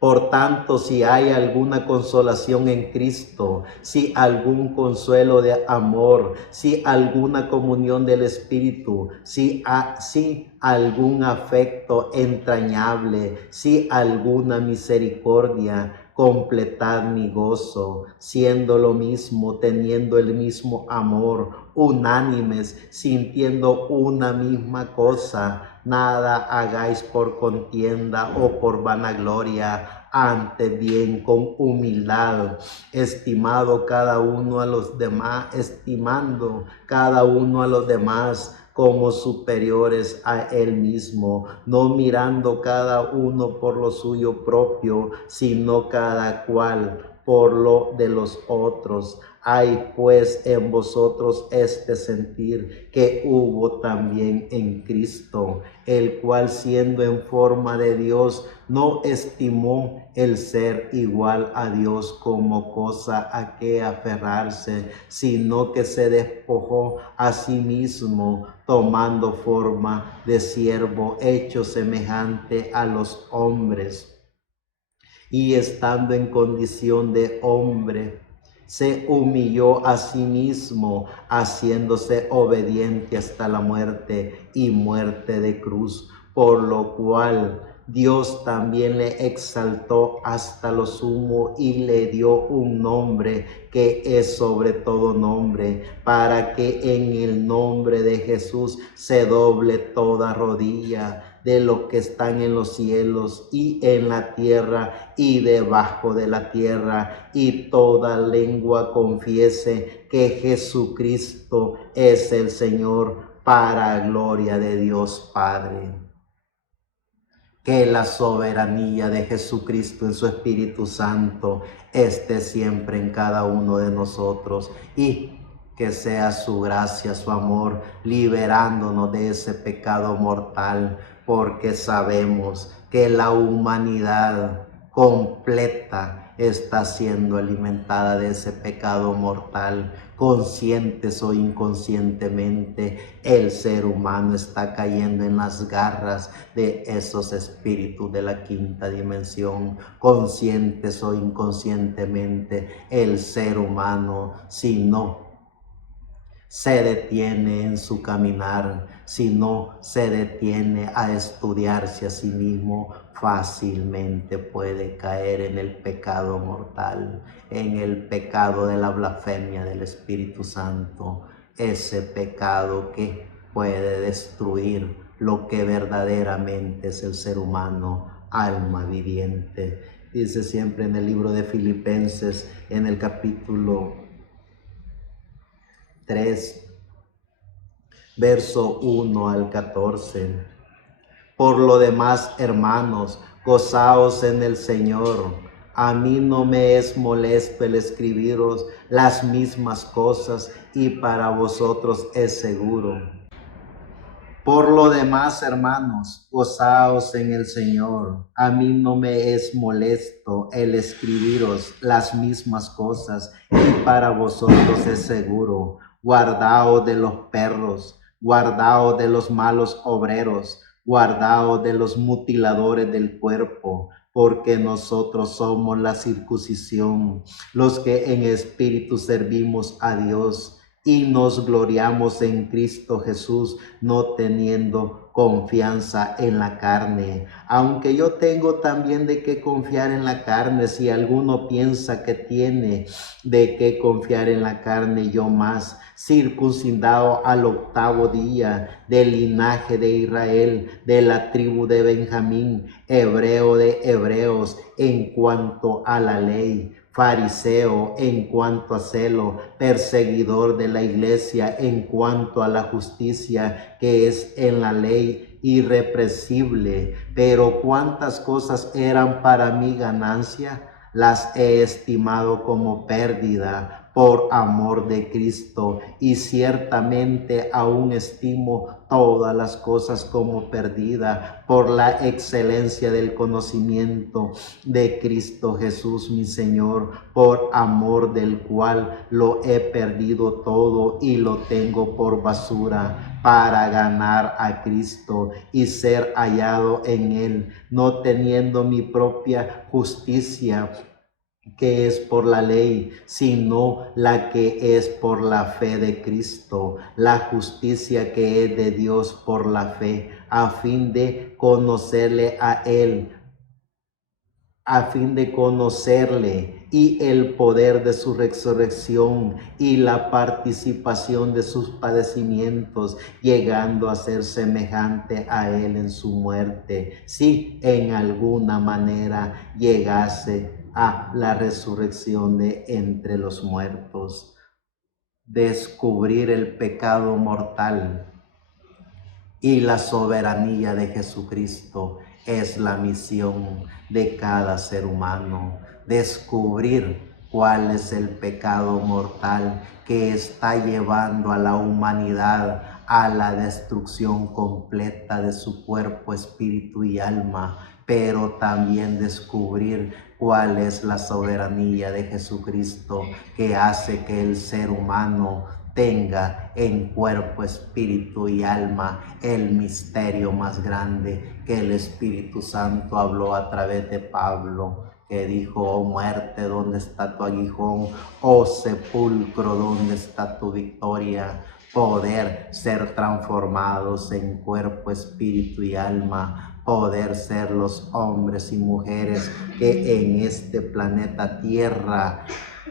Por tanto, si hay alguna consolación en Cristo, si algún consuelo de amor, si alguna comunión del Espíritu, si algún afecto entrañable, si alguna misericordia, completad mi gozo, siendo lo mismo, teniendo el mismo amor, unánimes, sintiendo una misma cosa. Nada hagáis por contienda o por vanagloria, antes bien con humildad, estimando cada uno a los demás como superiores a él mismo, no mirando cada uno por lo suyo propio, sino cada cual por lo de los otros. Hay pues en vosotros este sentir que hubo también en Cristo, el cual siendo en forma de Dios, no estimó el ser igual a Dios como cosa a que aferrarse, sino que se despojó a sí mismo, tomando forma de siervo, hecho semejante a los hombres, y estando en condición de hombre, se humilló a sí mismo, haciéndose obediente hasta la muerte y muerte de cruz, por lo cual Dios también le exaltó hasta lo sumo y le dio un nombre que es sobre todo nombre, para que en el nombre de Jesús se doble toda rodilla de los que están en los cielos y en la tierra y debajo de la tierra, y toda lengua confiese que Jesucristo es el Señor, para gloria de Dios Padre. Que la soberanía de Jesucristo en su Espíritu Santo esté siempre en cada uno de nosotros, y que sea su gracia, su amor, liberándonos de ese pecado mortal, porque sabemos que la humanidad completa está siendo alimentada de ese pecado mortal. Conscientes o inconscientemente, el ser humano está cayendo en las garras de esos espíritus de la quinta dimensión. Conscientes o inconscientemente, el ser humano, si no se detiene en su caminar, si no se detiene a estudiarse a sí mismo, fácilmente puede caer en el pecado mortal, en el pecado de la blasfemia del Espíritu Santo, ese pecado que puede destruir lo que verdaderamente es el ser humano, alma viviente. Dice siempre en el libro de Filipenses, en el capítulo 3, verso 1 al 14. Por lo demás, hermanos, gozaos en el Señor. A mí no me es molesto el escribiros las mismas cosas, y para vosotros es seguro. Por lo demás, hermanos, gozaos en el Señor. A mí no me es molesto el escribiros las mismas cosas, y para vosotros es seguro. Guardaos de los perros, guardaos de los malos obreros, guardaos de los mutiladores del cuerpo, porque nosotros somos la circuncisión, los que en espíritu servimos a Dios y nos gloriamos en Cristo Jesús, no teniendo confianza en la carne. Aunque yo tengo también de qué confiar en la carne, si alguno piensa que tiene de qué confiar en la carne, yo más, circuncidado al 8º día, del linaje de Israel, de la tribu de Benjamín, hebreo de hebreos en cuanto a la ley, fariseo en cuanto a celo, perseguidor de la iglesia en cuanto a la justicia que es en la ley, irrepresible. Pero cuántas cosas eran para mí ganancia, las he estimado como pérdida por amor de Cristo, y ciertamente aún estimo todas las cosas como perdida por la excelencia del conocimiento de Cristo Jesús mi Señor, por amor del cual lo he perdido todo y lo tengo por basura, para ganar a Cristo y ser hallado en Él, no teniendo mi propia justicia que es por la ley, sino la que es por la fe de Cristo, la justicia que es de Dios por la fe, a fin de conocerle a Él, a fin de conocerle y el poder de su resurrección y la participación de sus padecimientos, llegando a ser semejante a Él en su muerte, si en alguna manera llegase a la resurrección de entre los muertos. Descubrir el pecado mortal y la soberanía de Jesucristo es la misión de cada ser humano. Descubrir cuál es el pecado mortal que está llevando a la humanidad a la destrucción completa de su cuerpo, espíritu y alma, pero también descubrir cuál es la soberanía de Jesucristo que hace que el ser humano tenga en cuerpo, espíritu y alma el misterio más grande que el Espíritu Santo habló a través de Pablo, que dijo: oh muerte, ¿dónde está tu aguijón? Oh sepulcro, ¿dónde está tu victoria? Poder ser transformados en cuerpo, espíritu y alma, poder ser los hombres y mujeres que en este planeta Tierra,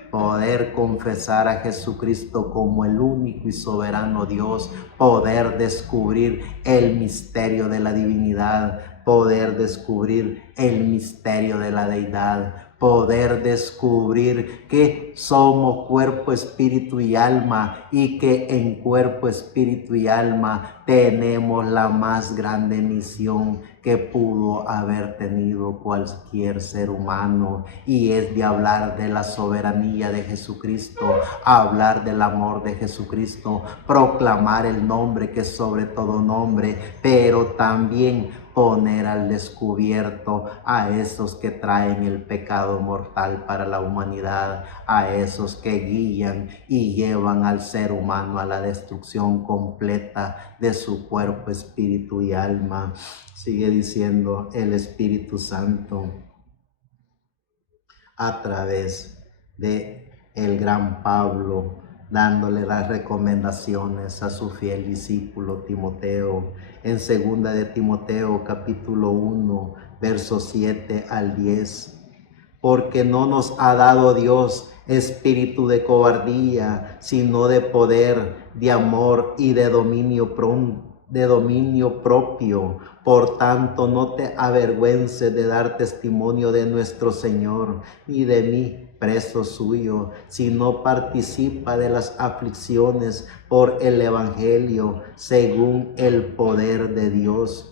poder confesar a Jesucristo como el único y soberano Dios, poder descubrir el misterio de la divinidad, poder descubrir el misterio de la deidad, poder descubrir que somos cuerpo, espíritu y alma, y que en cuerpo, espíritu y alma tenemos la más grande misión que pudo haber tenido cualquier ser humano, y es de hablar de la soberanía de Jesucristo, hablar del amor de Jesucristo, proclamar el nombre que es sobre todo nombre, pero también poner al descubierto a esos que traen el pecado mortal para la humanidad, a esos que guían y llevan al ser humano a la destrucción completa de su cuerpo, espíritu y alma. Sigue diciendo el Espíritu Santo a través de el gran Pablo, dándole las recomendaciones a su fiel discípulo Timoteo, en 2 de Timoteo capítulo 1, versos 7 al 10. Porque no nos ha dado Dios espíritu de cobardía, sino de poder, de amor y de dominio propio. Por tanto, no te avergüences de dar testimonio de nuestro Señor y de mí, preso suyo, sino participa de las aflicciones por el Evangelio, según el poder de Dios,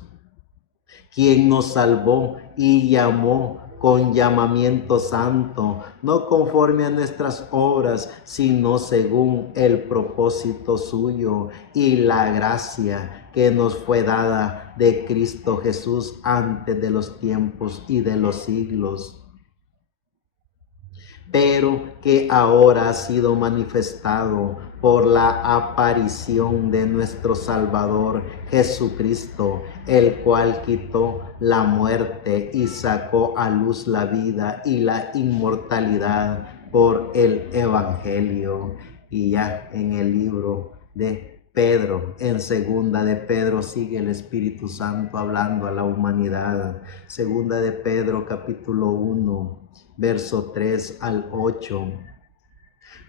quien nos salvó y llamó con llamamiento santo, no conforme a nuestras obras, sino según el propósito suyo y la gracia que nos fue dada de Cristo Jesús antes de los tiempos y de los siglos, pero que ahora ha sido manifestado por la aparición de nuestro Salvador Jesucristo, el cual quitó la muerte y sacó a luz la vida y la inmortalidad por el Evangelio. Y ya en el libro de Pedro, en segunda de Pedro sigue el Espíritu Santo hablando a la humanidad. Segunda de Pedro capítulo 1, verso 3 al 8.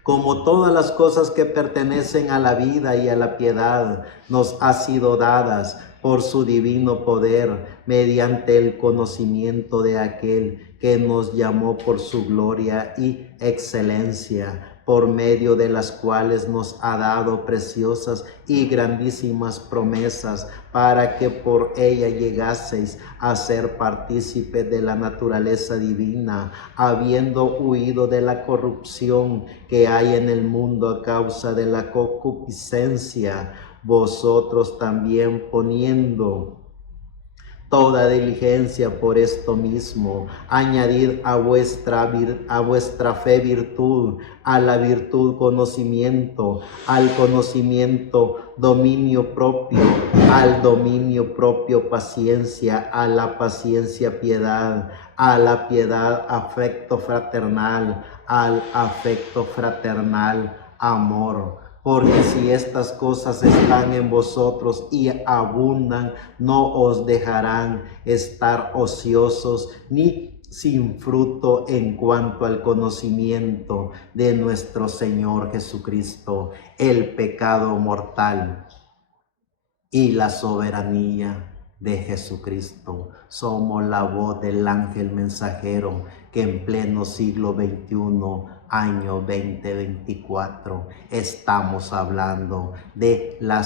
Como todas las cosas que pertenecen a la vida y a la piedad nos ha sido dadas por su divino poder, mediante el conocimiento de aquel que nos llamó por su gloria y excelencia, por medio de las cuales nos ha dado preciosas y grandísimas promesas, para que por ella llegaseis a ser partícipes de la naturaleza divina, habiendo huido de la corrupción que hay en el mundo a causa de la concupiscencia, vosotros también poniendo toda diligencia por esto mismo, añadid a vuestra fe virtud, a la virtud conocimiento, al conocimiento dominio propio, al dominio propio paciencia, a la paciencia piedad, a la piedad afecto fraternal, al afecto fraternal amor. Porque si estas cosas están en vosotros y abundan, no os dejarán estar ociosos ni sin fruto en cuanto al conocimiento de nuestro Señor Jesucristo, el pecado mortal y la soberanía de Jesucristo. Somos la voz del ángel mensajero que en pleno siglo XXI, año 2024, estamos hablando de la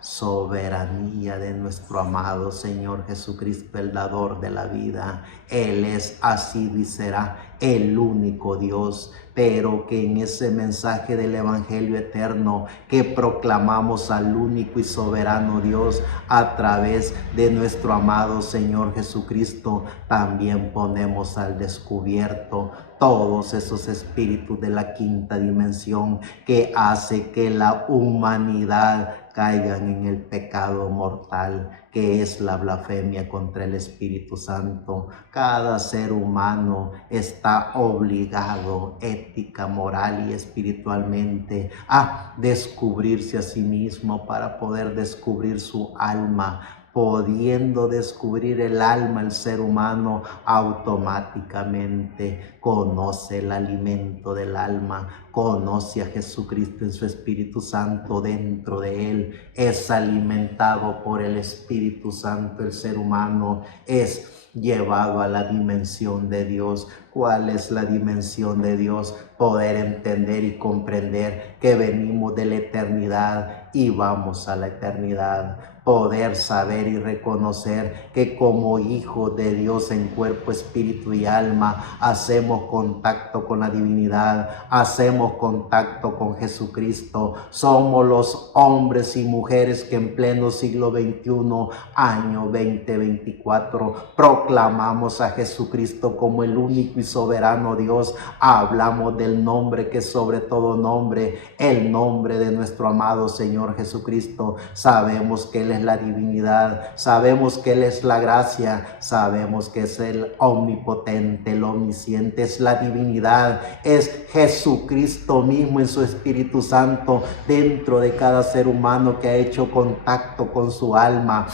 soberanía de nuestro amado Señor Jesucristo, el dador de la vida. Él es, así y será, el único Dios, pero que en ese mensaje del Evangelio eterno que proclamamos al único y soberano Dios a través de nuestro amado Señor Jesucristo, también ponemos al descubierto todos esos espíritus de la quinta dimensión que hace que la humanidad caigan en el pecado mortal, que es la blasfemia contra el Espíritu Santo. Cada ser humano está obligado ética, moral y espiritualmente a descubrirse a sí mismo para poder descubrir su alma. Pudiendo descubrir el alma, el ser humano automáticamente conoce el alimento del alma, conoce a Jesucristo en su Espíritu Santo dentro de él, es alimentado por el Espíritu Santo. El ser humano es llevado a la dimensión de Dios. ¿Cuál es la dimensión de Dios? Poder entender y comprender que venimos de la eternidad y vamos a la eternidad. Poder saber y reconocer que como hijos de Dios en cuerpo, espíritu y alma hacemos contacto con la divinidad, hacemos contacto con Jesucristo. Somos los hombres y mujeres que en pleno siglo XXI, año 2024, proclamamos a Jesucristo como el único y soberano Dios. Hablamos del nombre que sobre todo nombre, el nombre de nuestro amado Señor Jesucristo. Sabemos que Él es la divinidad, sabemos que Él es la gracia, sabemos que es el omnipotente, el omnisciente, es la divinidad, es Jesucristo mismo en su Espíritu Santo dentro de cada ser humano que ha hecho contacto con su alma.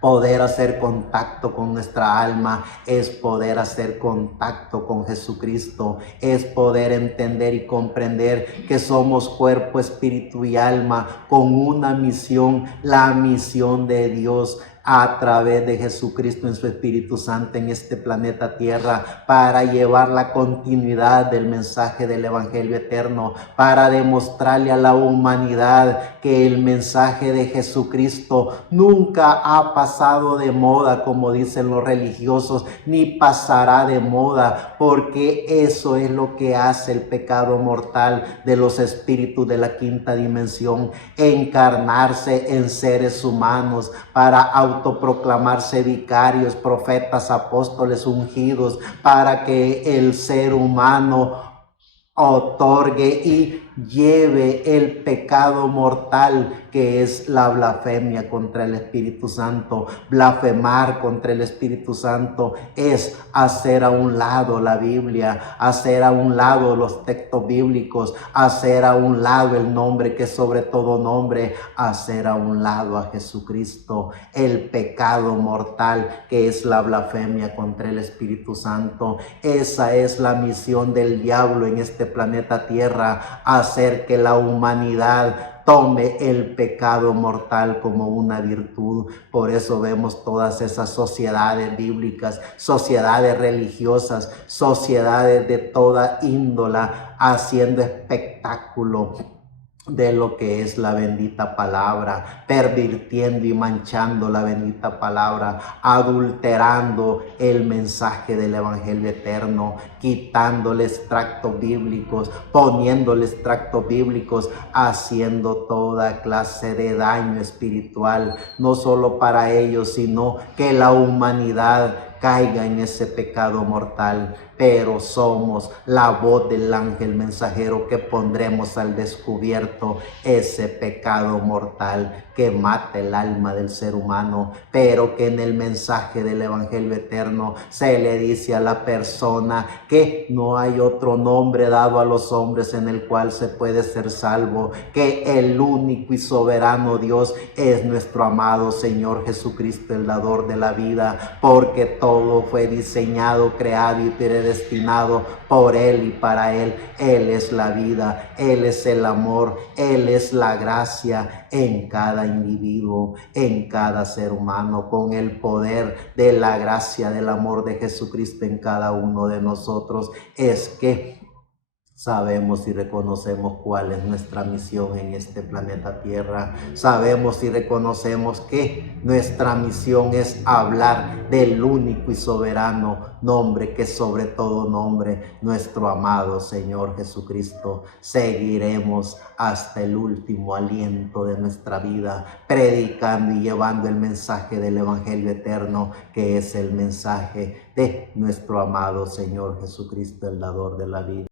Poder hacer contacto con nuestra alma es poder hacer contacto con Jesucristo, es poder entender y comprender que somos cuerpo, espíritu y alma con una misión, la misión de Dios a través de Jesucristo en su Espíritu Santo en este planeta Tierra, para llevar la continuidad del mensaje del Evangelio eterno, para demostrarle a la humanidad que el mensaje de Jesucristo nunca ha pasado de moda, como dicen los religiosos, ni pasará de moda, porque eso es lo que hace el pecado mortal de los espíritus de la quinta dimensión, encarnarse en seres humanos para autoproclamarse vicarios, profetas, apóstoles ungidos, para que el ser humano otorgue y lleve el pecado mortal que es la blasfemia contra el Espíritu Santo. Blasfemar contra el Espíritu Santo es hacer a un lado la Biblia, hacer a un lado los textos bíblicos, hacer a un lado el nombre que es sobre todo nombre, hacer a un lado a Jesucristo. El pecado mortal que es la blasfemia contra el Espíritu Santo. Esa es la misión del diablo en este planeta Tierra, hacer que la humanidad tome el pecado mortal como una virtud. Por eso vemos todas esas sociedades bíblicas, sociedades religiosas, sociedades de toda índola haciendo espectáculo de lo que es la bendita palabra, pervirtiendo y manchando la bendita palabra, adulterando el mensaje del evangelio eterno, quitándole extractos bíblicos, poniéndole extractos bíblicos, haciendo toda clase de daño espiritual, no solo para ellos, sino que la humanidad caiga en ese pecado mortal. Pero somos la voz del ángel mensajero que pondremos al descubierto ese pecado mortal que mata el alma del ser humano, pero que en el mensaje del evangelio eterno se le dice a la persona que no hay otro nombre dado a los hombres en el cual se puede ser salvo, que el único y soberano Dios es nuestro amado Señor Jesucristo, el dador de la vida, porque todo fue diseñado, creado y predestinado por Él y para Él. Él es la vida, Él es el amor, Él es la gracia en cada individuo, en cada ser humano, con el poder de la gracia, del amor de Jesucristo en cada uno de nosotros. Es que sabemos y reconocemos cuál es nuestra misión en este planeta Tierra. Sabemos y reconocemos que nuestra misión es hablar del único y soberano nombre que sobre todo nombre, nuestro amado Señor Jesucristo. Seguiremos hasta el último aliento de nuestra vida, predicando y llevando el mensaje del evangelio eterno, que es el mensaje de nuestro amado Señor Jesucristo, el dador de la vida.